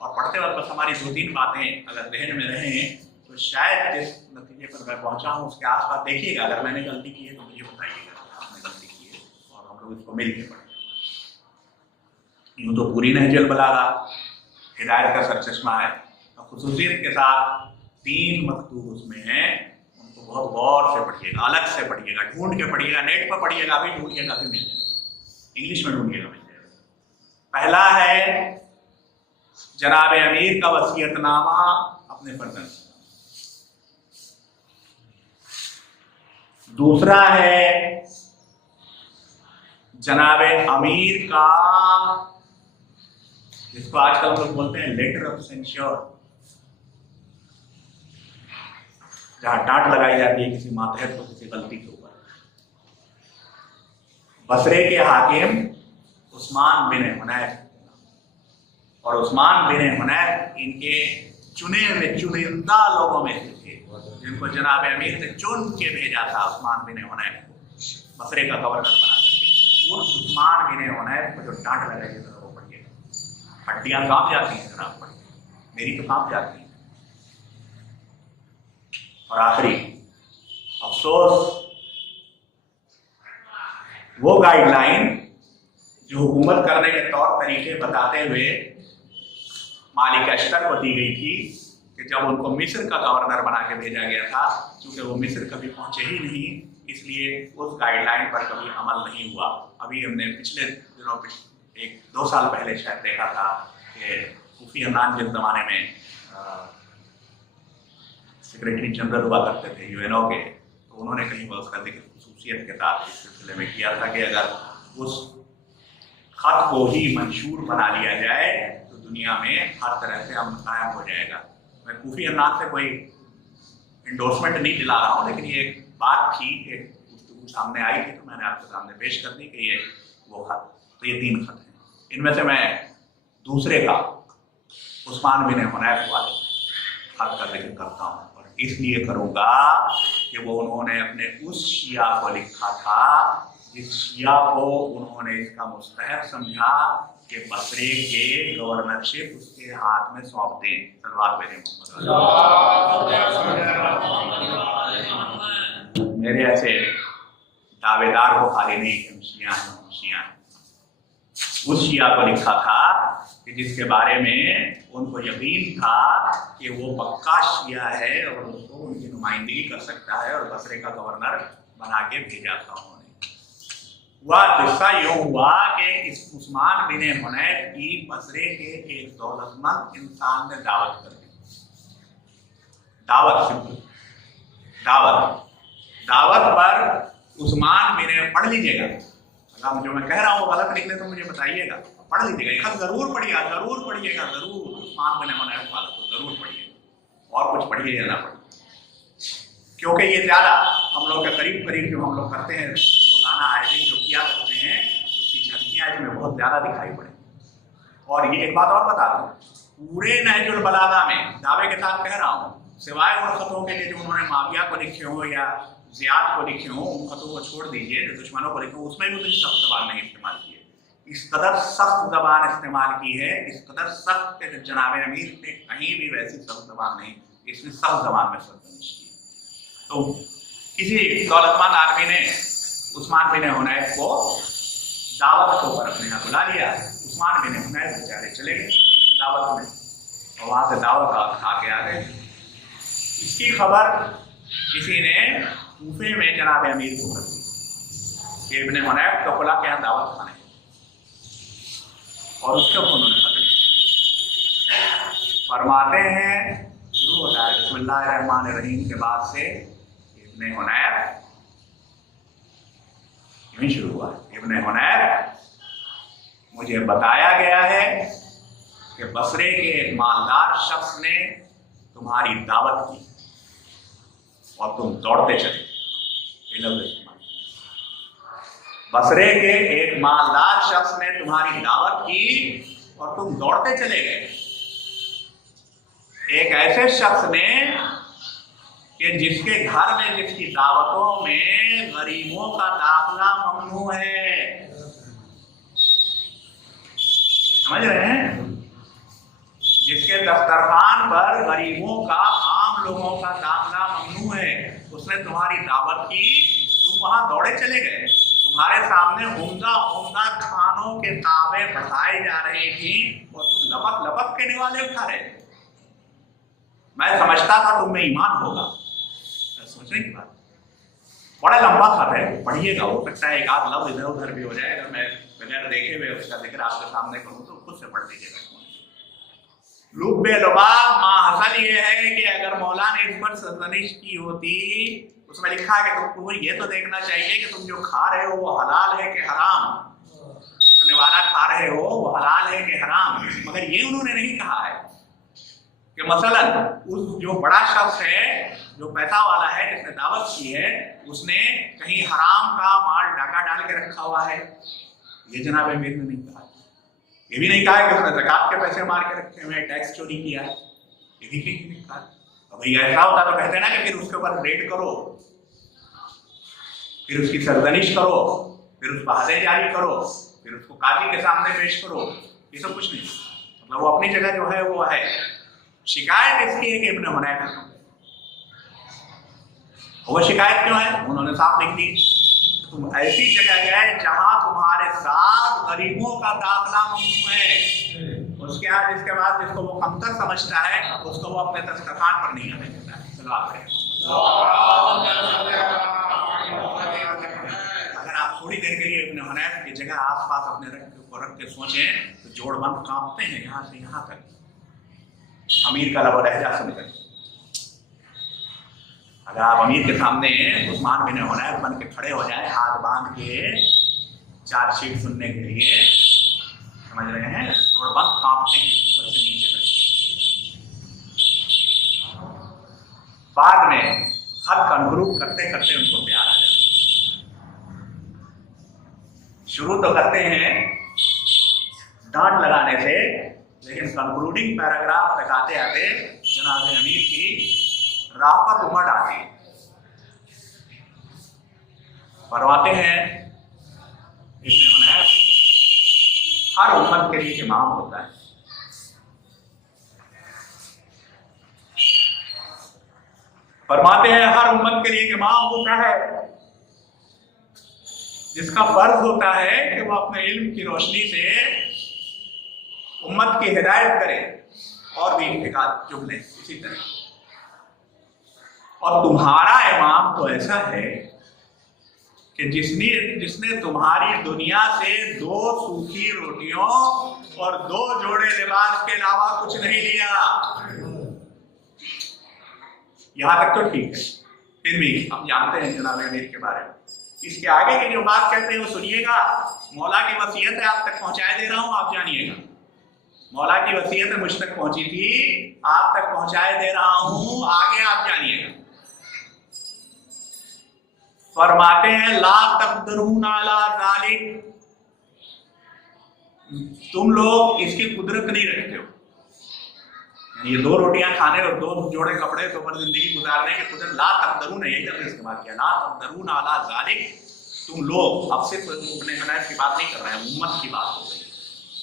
और पढ़ते वक्त बस हमारी 2-3 बातें अगर जहन में रहें तो शायद जिस नतीजे पर मैं पहुंचा हूँ उसके आसपास देखिएगा। अगर मैंने गलती की है तो मुझे बताइएगा आपने गलती की है और हम लोग इसको मिल के पढ़ेंगे। यूँ तो पूरी नहजुल बलागा हिदायत का सरचश्मा है, और खुसूसियत के साथ 3 मकतूब उसमें हैं, उनको बहुत गौर से पढ़िएगा, अलग से पढ़िएगा, ढूंढ के पढ़िएगा, नेट पर पढ़िएगा, अभी ढूंढिएगा भी मिल जाएगा, इंग्लिश में ढूंढिएगा मिल जाएगा। पहला है जनाब अमीर का वसीयतनामा अपने फर्जंद। दूसरा है जनाब अमीर का, जिसको आजकल हम लोग बोलते हैं लेटर ऑफ सेंश्योर, जहां डांट लगाई जाती है किसी मातहत को किसी गलती के ऊपर। बसरे के हाकिम उस्मान बिन हुनैफ, और उस्मान बिन हुनैफ इनके चुने हुए चुनिंदा लोगों में से थे जिनको जनाब अमीर ने चुन के भेजा था उस्मान बिन हुनैफ को बसरे का गवर्नर बना करके। उस उस्मान बिन हुनैफ को जो डांट लगाई है वो पढ़िए, हड्डियां कांप जाती हैं जनाब, पढ़िए, मेरी तो कांप जाती है। और आखिरी अफसोस, वो गाइडलाइन जो हुकूमत करने के तौर तरीके बताते हुए मालिक अश्तर को दी गई थी कि जब उनको मिस्र का गवर्नर बना के भेजा गया था, क्योंकि वो मिस्र कभी पहुंचे ही नहीं, इसलिए उस गाइडलाइन पर कभी अमल नहीं हुआ। अभी हमने पिछले दिनों 1-2 साल पहले शायद देखा था कि सूफी अन्नान जिस जमाने में सेक्रेटरी जनरल हुआ करते थे यूएनओ के, तो उन्होंने कहीं पर उसका जिक्र खुसूसियत के साथ इस सिलसिले में किया था कि अगर उस खत को ही मंशूर बना लिया जाए तो दुनिया में हर तरह से अमन कायम हो जाएगा। मैं सूफी अन्नान से कोई इंडोर्समेंट नहीं दिला रहा हूँ, लेकिन ये एक बात थी, एक गुफ्तगू सामने आई थी तो मैंने आपके सामने पेश कर दी कि ये वो खत। तो ये 3 खत हैं, इनमें से मैं दूसरे का उस्मान बिन हुनैफ वाले खत का जिक्र करता हूँ, और इसलिए करूँगा कि वो उन्होंने अपने उस शिया को लिखा था जिस शिया को उन्होंने इसका मुस्तहक समझा कि बसरे के गवर्नरशिप उसके हाथ में सौंप दें। सल्लल्लाहु अलैहि वसल्लम। मेरे ऐसे दावेदार को खाली नहीं हम शिया हैं, उस शिया को लिखा था कि जिसके बारे में उनको यकीन था कि वो पक्का शिया है और उसको उनकी नुमाइंदगी कर सकता है, और बसरे का गवर्नर बना के भेजा था उन्होंने। वह किस्सा यूं हुआ कि इस उस्मान बिन हुनैफ की बसरे के एक दौलतमंद इंसान ने दावत कर दी। दावत पर उस्मान बिन, पढ़ लीजिएगा, अगर जो मैं कह रहा हूँ गलत निकले तो मुझे बताइएगा, पढ़ लीजिएगा, एक जरूर पढ़िएगा, जरूर उस्मान बिन हुनैफ वाला तो जरूर पढ़िएगा, और कुछ पढ़िए या ना पढ़िए, क्योंकि ये ज्यादा हम लोग के करीब जो हम लोग करते हैं रोजाना आयोजन जो किया करते हैं उसकी झलकियां इसमें बहुत ज्यादा दिखाई पड़े। और ये एक बात और बता दूं, पूरे नहजुल बलागा में दावे के साथ कह रहा हूँ, सिवाय उन खतों के लिए जो उन्होंने माविया को लिखे हो या जियाद को लिखे हो, उन खतों को छोड़ दीजिए, जो दुश्मनों को लिखे हो उसमें भी उतनी सख्त जबान नहीं इस्तेमाल की है। इस कदर सख्त जबान इस्तेमाल की है, इस कदर सख्त के जनाब अमीर ने कहीं भी वैसी सख्त जबान नहीं, इसने सख्त जबान में सरजमिश की। तो किसी दौलतमंद आदमी ने उस्मान बिन हुनैफ को दावत के ऊपर अपने यहाँ बुला लिया। उस्मान बिन हुनैफ बेचारे चले गए दावत में, और वहां से दावत खा के आ गए। इसकी खबर किसी ने कूफे में जनाब अमीर को कर दी कि इब्न हुनैफ को बुला के यहाँ दावत खाने, और उसके ऊपर उन्होंने फरमाते हैं, शुरू होता है बिस्मिल्लाहिर्रहमानिर्रहीम के बाद से इब्न हुनैफ यूं शुरू हुआ। इब्न हुनैफ मुझे बताया गया है कि बसरे के एक मालदार शख्स ने तुम्हारी दावत की और तुम दौड़ते चले। बसरे के एक मालदार शख्स ने तुम्हारी दावत की और तुम दौड़ते चले गए। एक ऐसे शख्स ने कि जिसके घर में, जिसकी दावतों में गरीबों का दाखिला ममनू है। समझ रहे हैं? जिसके दस्तरखान पर गरीबों का, आम लोगों का दाखिला ममनू है, उसने तुम्हारी दावत की, तुम वहां दौड़े चले गए। तुम्हारे सामने उम्दा उम्दा खानों के ताबे बढ़ाई जा रही थी और तुम लपक लपक के निवाले उठा रहे। मैं समझता था तुम में ईमान होगा। सोचने की बात, बड़ा लंबा खत है, पढ़िएगा। हो सकता है एक आध लफ्ज इधर उधर भी हो जाए। अगर मैं बगैर देखे हुए उसका जिक्र आपके सामने करूं तो खुद से पढ़ लीजिएगा। लुब्बे लुबाब माहसल ये है कि अगर मौला ने इस पर सरजनिश की होती, उसमें लिखा है कि तुमको ये तो देखना चाहिए कि तुम जो खा रहे हो वो हलाल है कि हराम, जो निवाला खा रहे हो वो हलाल है कि हराम। मगर ये उन्होंने नहीं कहा है कि मसलन उस जो बड़ा शख्स है, जो पैसा वाला है, जिसने दावत की है, उसने कहीं हराम का माल डाका डाल के रखा हुआ है। ये जनाब अमीर ने नहीं कहा। ये भी नहीं कहा कि उसने ज़कात के पैसे मार के रखे हुए, टैक्स चोरी किया। ये भी नहीं कहा। अब भैया ऐसा होता तो कहते ना कि फिर उसके ऊपर रेड करो, फिर उसकी सरजनिश करो, फिर उस पर हदें जारी करो, फिर उसको काजी के सामने पेश करो। ये सब कुछ नहीं। मतलब वो अपनी जगह जो है वो है। शिकायत इसकी है कि इब्न हुनैफ है। वो शिकायत क्यों है? उन्होंने साफ लिख दी, तुम ऐसी जगह गए जहां तुम्हारे साथ गरीबों का दाखिला ममनू है। उसके बाद जिसके बाद जिसको वो कमतर समझता है उसको वो अपने दस्तरखान पर नहीं आने देता है। अगर आप थोड़ी देर के लिए इब्न हुनैफ की जगह आसपास अपने रख के सोचें तो जोड़बंद कांपते हैं यहाँ से यहाँ तक। अमीर का लब लहजा सुनकर अगर आप अमीर के सामने उस्मान बिन हुनैफ बन के खड़े हो जाए, हाथ बांध के चार्जशीट सुनने के लिए, समझ रहे हैं, जोड़बंद कांपते हैं ऊपर से नीचे तक। बाद में खत कंक्लूड करते करते उनको प्यार आ जाता। शुरू तो करते हैं डांट लगाने से, लेकिन कंक्लूडिंग पैराग्राफ तक आते आते जनाब अमीर की राह पर उमड़ आती है। फरमाते हैं इब्न हुनैफ हर उम्मत के लिए इमाम होता है। फरमाते हैं हर उम्मत के लिए इमाम होता है जिसका फर्ज होता है कि वो अपने इल्म की रोशनी से उम्मत की हिदायत करे और भी इंतकाद चुन ले। इसी तरह और तुम्हारा इमाम तो ऐसा है कि जिसने तुम्हारी दुनिया से 2 सूखी रोटियों और 2 जोड़े लिबास के अलावा कुछ नहीं लिया। यहां तक तो ठीक है, फिर भी हम जानते हैं जनाब अमीर के बारे में। इसके आगे की जो बात कहते हैं वो सुनिएगा। मौला की वसीयत है, आप तक पहुंचाए दे रहा हूं, आप जानिएगा। मौला की वसीयत मुझ तक पहुंची थी, आप तक पहुंचाए दे रहा हूं, आगे आप जानिएगा। फरमाते हैं ला तक़दरून अला ज़ालिक, तुम लोग इसकी कुदरत नहीं रखते हो। ये 2 रोटियां खाने और 2 जोड़े कपड़े तो पर जिंदगी गुजारने की कुदरत, ला तक़दरून, यही लफ्ज़ इस्तेमाल किया, ला तक़दरून अला ज़ालिक। तुम लोग, अब सिर्फ इब्न हुनैफ की बात नहीं कर रहे हैं, उम्मत की बात हो गई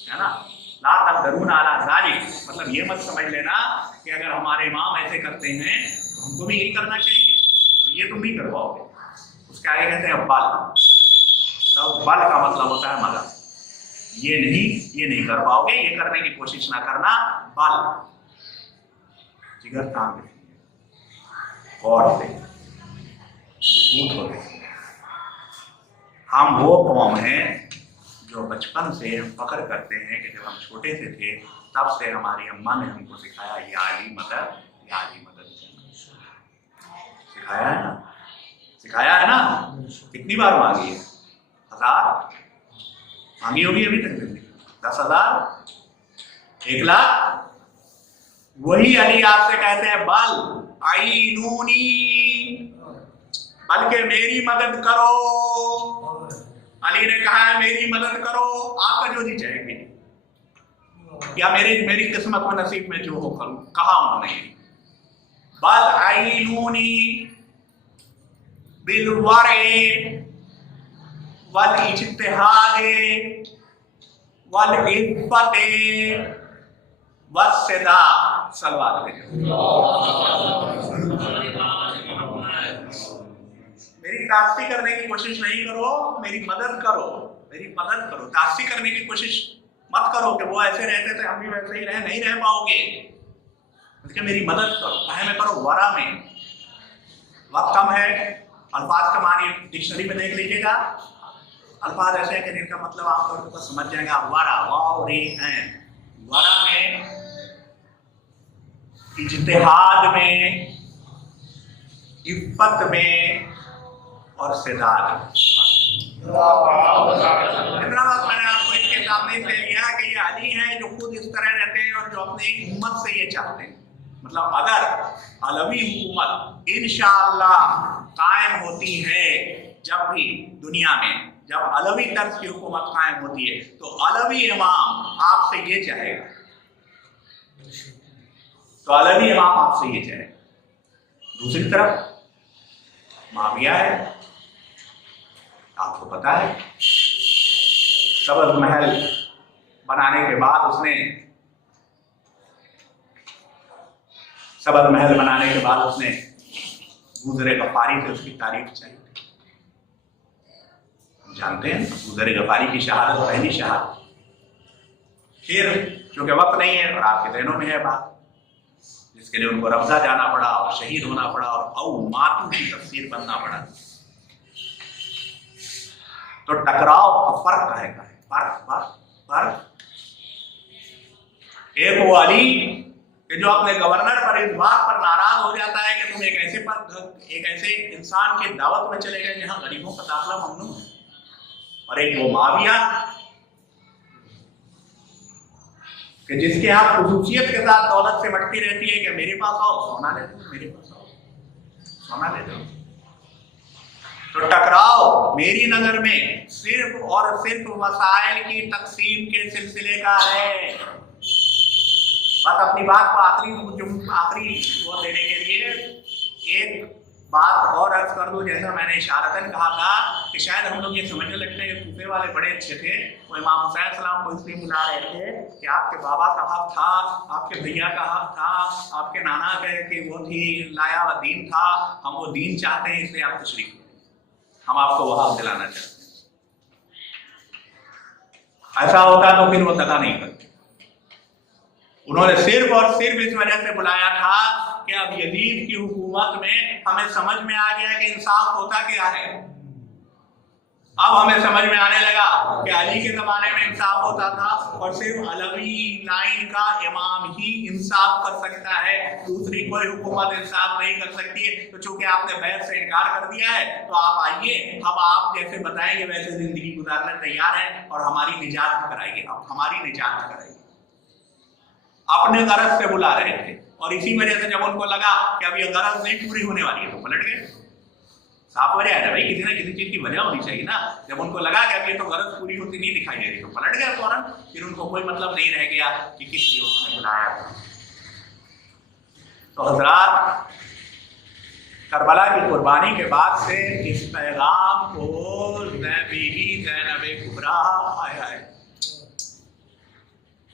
है ना। ला तक़दरून अला ज़ालिक मतलब ये मत समझ लेना कि अगर हमारे इमाम ऐसे करते हैं तो हमको भी यही करना चाहिए, तो ये तुम नहीं कर पाओगे। उसके आगे कहते हैं बल। बल का मतलब होता है मदद। ये नहीं कर पाओगे, ये करने की कोशिश ना करना। बल जिगर काम और से मजबूत हो गए। हम वो कौम हैं जो बचपन से हम फख्र करते हैं कि जब हम छोटे से थे तब से हमारी अम्मा ने हमको सिखाया ये आली मदद, ये आली मदद सिखाया है ना, सिखाया है ना। कितनी बार मांगी है? 1000 मांगी होगी अभी तक जिंदगी। 10,000, 1,00,000। वही अली आपसे कहते हैं बल आईनूनी, बल्कि मेरी मदद करो। अली ने कहा है मेरी मदद करो, आपका जो जी चाहेंगे या मेरी किस्मत में नसीब में जो हो करूं, कहा उन्होंने। बल आईनूनी बिलवरे वल इज्तिहादे वल इफ़्फ़ते वस्सदा। सलवात मेरी ताकती करने की कोशिश नहीं करो, मेरी मदद करो, मेरी मदद करो। ताकती करने की कोशिश मत करो कि वो ऐसे रहते थे हम भी वैसे ही रहे, नहीं रह पाओगे। उसके मेरी मदद करो, कहे में करो वरा में। वक्त कम है, अल्फाज का मानी डिक्शनरी में देख लीजिएगा। अल्फाज ऐसे हैं कि जिनका मतलब आमतौर पर समझ जाएंगे आप। वरा, वाव रे हैं। वरा में, इज्तिहाद में, इफ़्फ़त में और सिदाद में। इतना बात मैंने आपको इसके सामने से लिया कि ये अली हैं जो खुद इस तरह रहते हैं और जो अपनी उम्मत से ये चाहते हैं। मतलब अगर अलवी हुकूमत इंशाअल्लाह कायम होती है, जब भी दुनिया में जब अलवी तर्ज की हुकूमत कायम होती है, तो अलवी इमाम आपसे ये चाहेगा, तो अलवी इमाम आपसे ये चाहेगा। दूसरी तरफ माविया है, आपको पता है, सबज महल बनाने के बाद उसने गुजरे गफारी से उसकी तारीफ चाहिए। जानते हैं गुजरे गफारी की शहादत पहली शहादत। फिर क्योंकि वक्त नहीं है और आपके जहनों में है बात, जिसके लिए उनको रब्जा जाना पड़ा और शहीद होना पड़ा और औ मातू की तफसीर बनना पड़ा। तो टकराव का फर्क है, फर्क। एक वो अली कि जो अपने गवर्नर पर इस बात पर नाराज हो जाता है कि तुम एक ऐसे इंसान के दावत में चले गए जहां गरीबों का दाखिला ममनू है। और एक वो माविया कि जिसके यहाँ खुसूसियत के साथ दौलत से मटकी रहती है कि मेरे पास आओ सोना ले दो, मेरे पास आओ सोना ले दो। तो टकराव मेरी नजर में सिर्फ और सिर्फ वसाइल की तकसीम के सिलसिले का है। बस अपनी बात को आखिरी वो देने के लिए एक बात और अर्ज कर दूं। जैसा मैंने इशारतन कहा था कि शायद हम लोग ये समझने लगते हैं कि कूफे वाले बड़े अच्छे थे, वो इमाम हुसैन सलाम को इसलिए बुला रहे थे कि आपके बाबा का हक था, आपके भैया का हक था, आपके नाना के वो थी लाया व दीन था, हम वो दीन चाहते हैं, इसलिए आप तशरीफ हम आपको वो हक दिलाना चाहते हैं। ऐसा होता तो फिर वो दगा नहीं करते। उन्होंने सिर्फ और सिर्फ इस वजह से बुलाया था कि अब यजीद की हुकूमत में हमें समझ में आ गया कि इंसाफ होता क्या है। अब हमें समझ में आने लगा कि अली के जमाने में इंसाफ होता था और सिर्फ अलवी लाइन का इमाम ही इंसाफ कर सकता है, दूसरी कोई हुकूमत इंसाफ नहीं कर सकती है। तो चूंकि आपने बैत से इनकार कर दिया है तो आप आइए, हम आप जैसे बताएंगे वैसे जिंदगी गुजारने तैयार हैं और हमारी निजात कराइए। अब हमारी निजात कराइए। अपने गरज से बुला रहे थे और इसी वजह से जब उनको लगा कि अब ये गरज नहीं पूरी होने वाली है तो पलट गए। साफ वजह है ना भाई, किसी ना किसी चीज की वजह होनी चाहिए ना। जब उनको लगा कि अब ये तो गरज पूरी होती नहीं दिखाई दे रही तो पलट गए फौरन। फिर उनको कोई मतलब नहीं रह गया कि किस लिए उन्होंने बुलाया था। तो हजरात, करबला की कुर्बानी के बाद से इस पैगाम को बीबी ज़ैनब कुबरा आया है,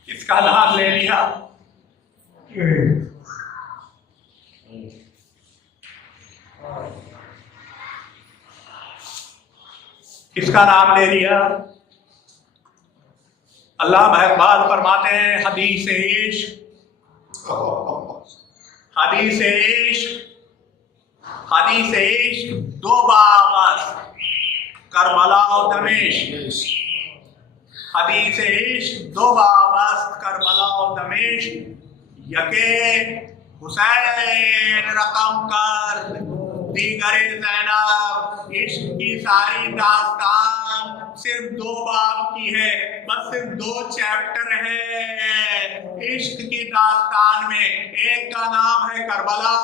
इसका नाम ले लिया। किसका नाम ले लिया? अल्लाह महबाद फरमाते हैं हदीस इश्क दो बाबत करबला और दमिश्क। हदीस इश्क दो बाबत करबला और दमिश्क। यके हुसैन रकम कर दीगरे ज़ैनब। इश्क की सारी दास्तान सिर्फ 2 बाब की है, बस सिर्फ 2 चैप्टर है इश्क की दास्तान में। एक का नाम है करबला,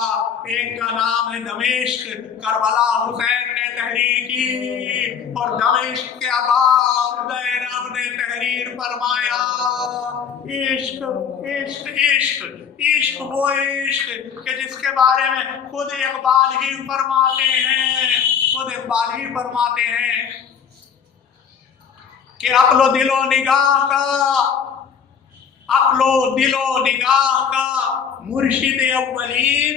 एक का नाम है दमिश्क। करबला हुसैन ने तहरीर की और दमिश्क के बाद ज़ैनब ने तहरीर फरमाया। इश्क इश्क इश्क इश्क वो इश्क कि जिसके बारे में खुद इकबाल ही फरमाते हैं, खुद इकबाल ही फरमाते हैं कि अक्लो दिलो निगाह का, अक्लो दिलो निगाह का मुर्शिद अव्वलीन,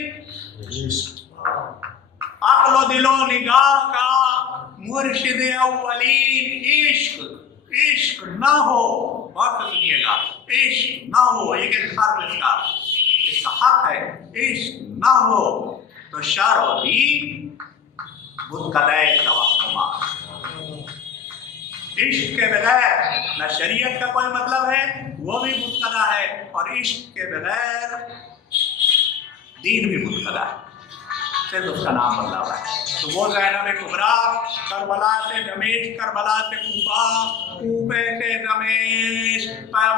अक्लो दिलो निगाह का मुर्शिद अव्वलीन। इश्क इश्क ना हो, बहुत सुनिएगा, इश्क ना हो, एक धर्म इसका हक है, इश्क ना हो तो शर और दीन मुतकदे तवक्कुमा। इश्क के बगैर न शरीयत का कोई मतलब है, वो भी मुतकदा है, और इश्क के बगैर दीन भी मुतकदा है, सिर्फ उसका नाम बदला हुआ है। तो वो ज़ैनब कुबरा करबला से दमिश्क, करबला से कूफा, कूफे से दमिश्क,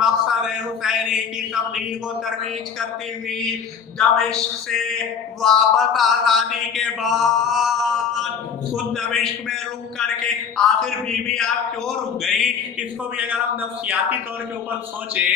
मकसद हुसैनी की तबलीग व तरवीज करती हुई दमिश्क से वापस आज़ादी के बाद खुद दमिश्क में रुक करके आखिर बीवी आप क्यों रुक गई, इसको भी अगर हम नफ्सियाती तौर के ऊपर सोचे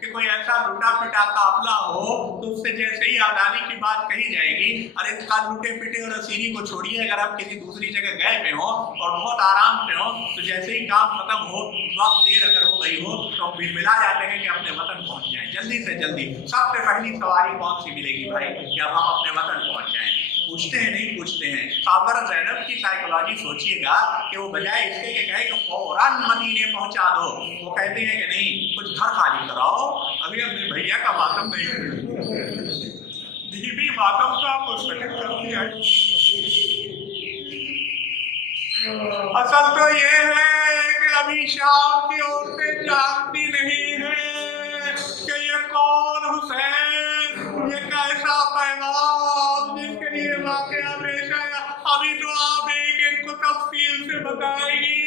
कि कोई ऐसा लुटा पिटा काफिला हो तो उससे जैसे ही आज़ादी की बात कही जाएगी, अरे इसका लुटे पिटे और असीरी को छोड़िए, अगर आप किसी दूसरी जगह गए में हो और बहुत आराम पे हो तो जैसे ही काम खत्म हो, वक्त देर अगर हो गई हो तो हम मिला जाते हैं कि अपने वतन पहुंच जाएं जल्दी से जल्दी। सबसे पहली सवारी कौन सी मिलेगी भाई, कि अब हम अपने वतन पहुंच जाएं। पूछते हैं नहीं पूछते हैं। आप अगर ज़ैनब की साइकोलॉजी सोचिएगा कि वो बजाय इसके कि कहे कि फौरन मदीने पहुंचा दो, वो कहते हैं कि नहीं कुछ घर खाली कराओ, अभी अपने भैया का मातम नहीं, बीबी मातम का मुस्तकिल कर दिया। असल तो ये है कि अभी शाम की औरतें जानती नहीं है कि ये कौन हुसैन, ये कैसा पैगाम जिसके लिए वाकया पेश आया। अभी तो आप एक को तफसील से बताएंगी।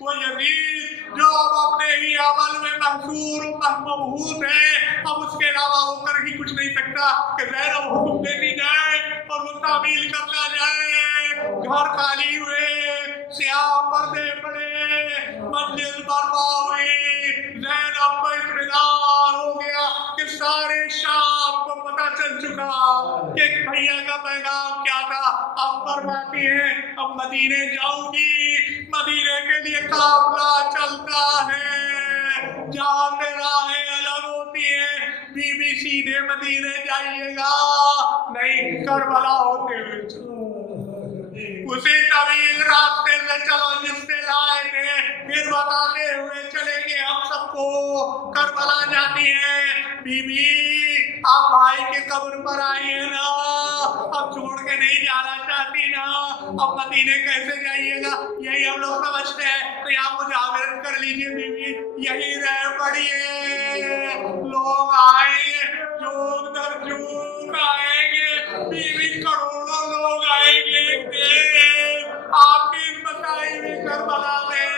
वो यजीद जो अब अपने ही अमल में महसूर मबहूत है, अब उसके अलावा वो कर ही कुछ नहीं सकता कि ज़ैनब हुक्म देती जाए और वो तामील करता जाए। घर खाली हुए, स्याह पर्दे पड़े, मंजिल बर्पा हुई, ज़ैनब को इत्मीनान हो गया कि सारे शाम को पता चल चुका कि भैया का पैगाम क्या था। अब फरमाती है अब मदीने जाऊंगी, मदीने के लिए काफिला चलता है, जहाँ से राहें अलग होती है, बीबी सीधे मदीने जाइएगा नहीं करबला होते हुए उसी तवील रास्ते से चलो जिससे लाए थे, फिर बताते हुए चलेंगे हम सबको। करबला जाती है बीबी, आप भाई के कब्र पर आई है ना, अब छोड़ के नहीं जाना चाहती ना, अब मदीने कैसे जाइएगा यही हम लोग समझते हैं। तो यहाँ मुझे आवेदन कर लीजिए बीबी, यही रह पड़िए, लोग आएंगे जोग दर जोग आएंगे, बीबी करोड़ों लोग आएंगे आपकी बताई हुई करबला में,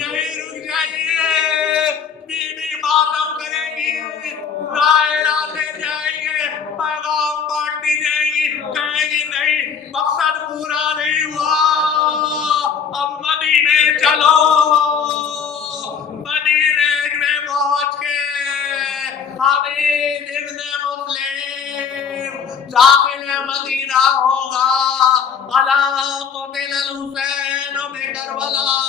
यही रुक जाइए। बीबी मातम करेंगी, राय लाते जाएंगे, पैगाम बांटती जाएंगी, कहेंगी नहीं मकसद पूरा नहीं हुआ, अब मदीने चलो। मदीने में पहुंच के हमीद इब्ने मुस्लिम दाखिल मदीना होगा। अला क़ुतिल हुसैन बि करबला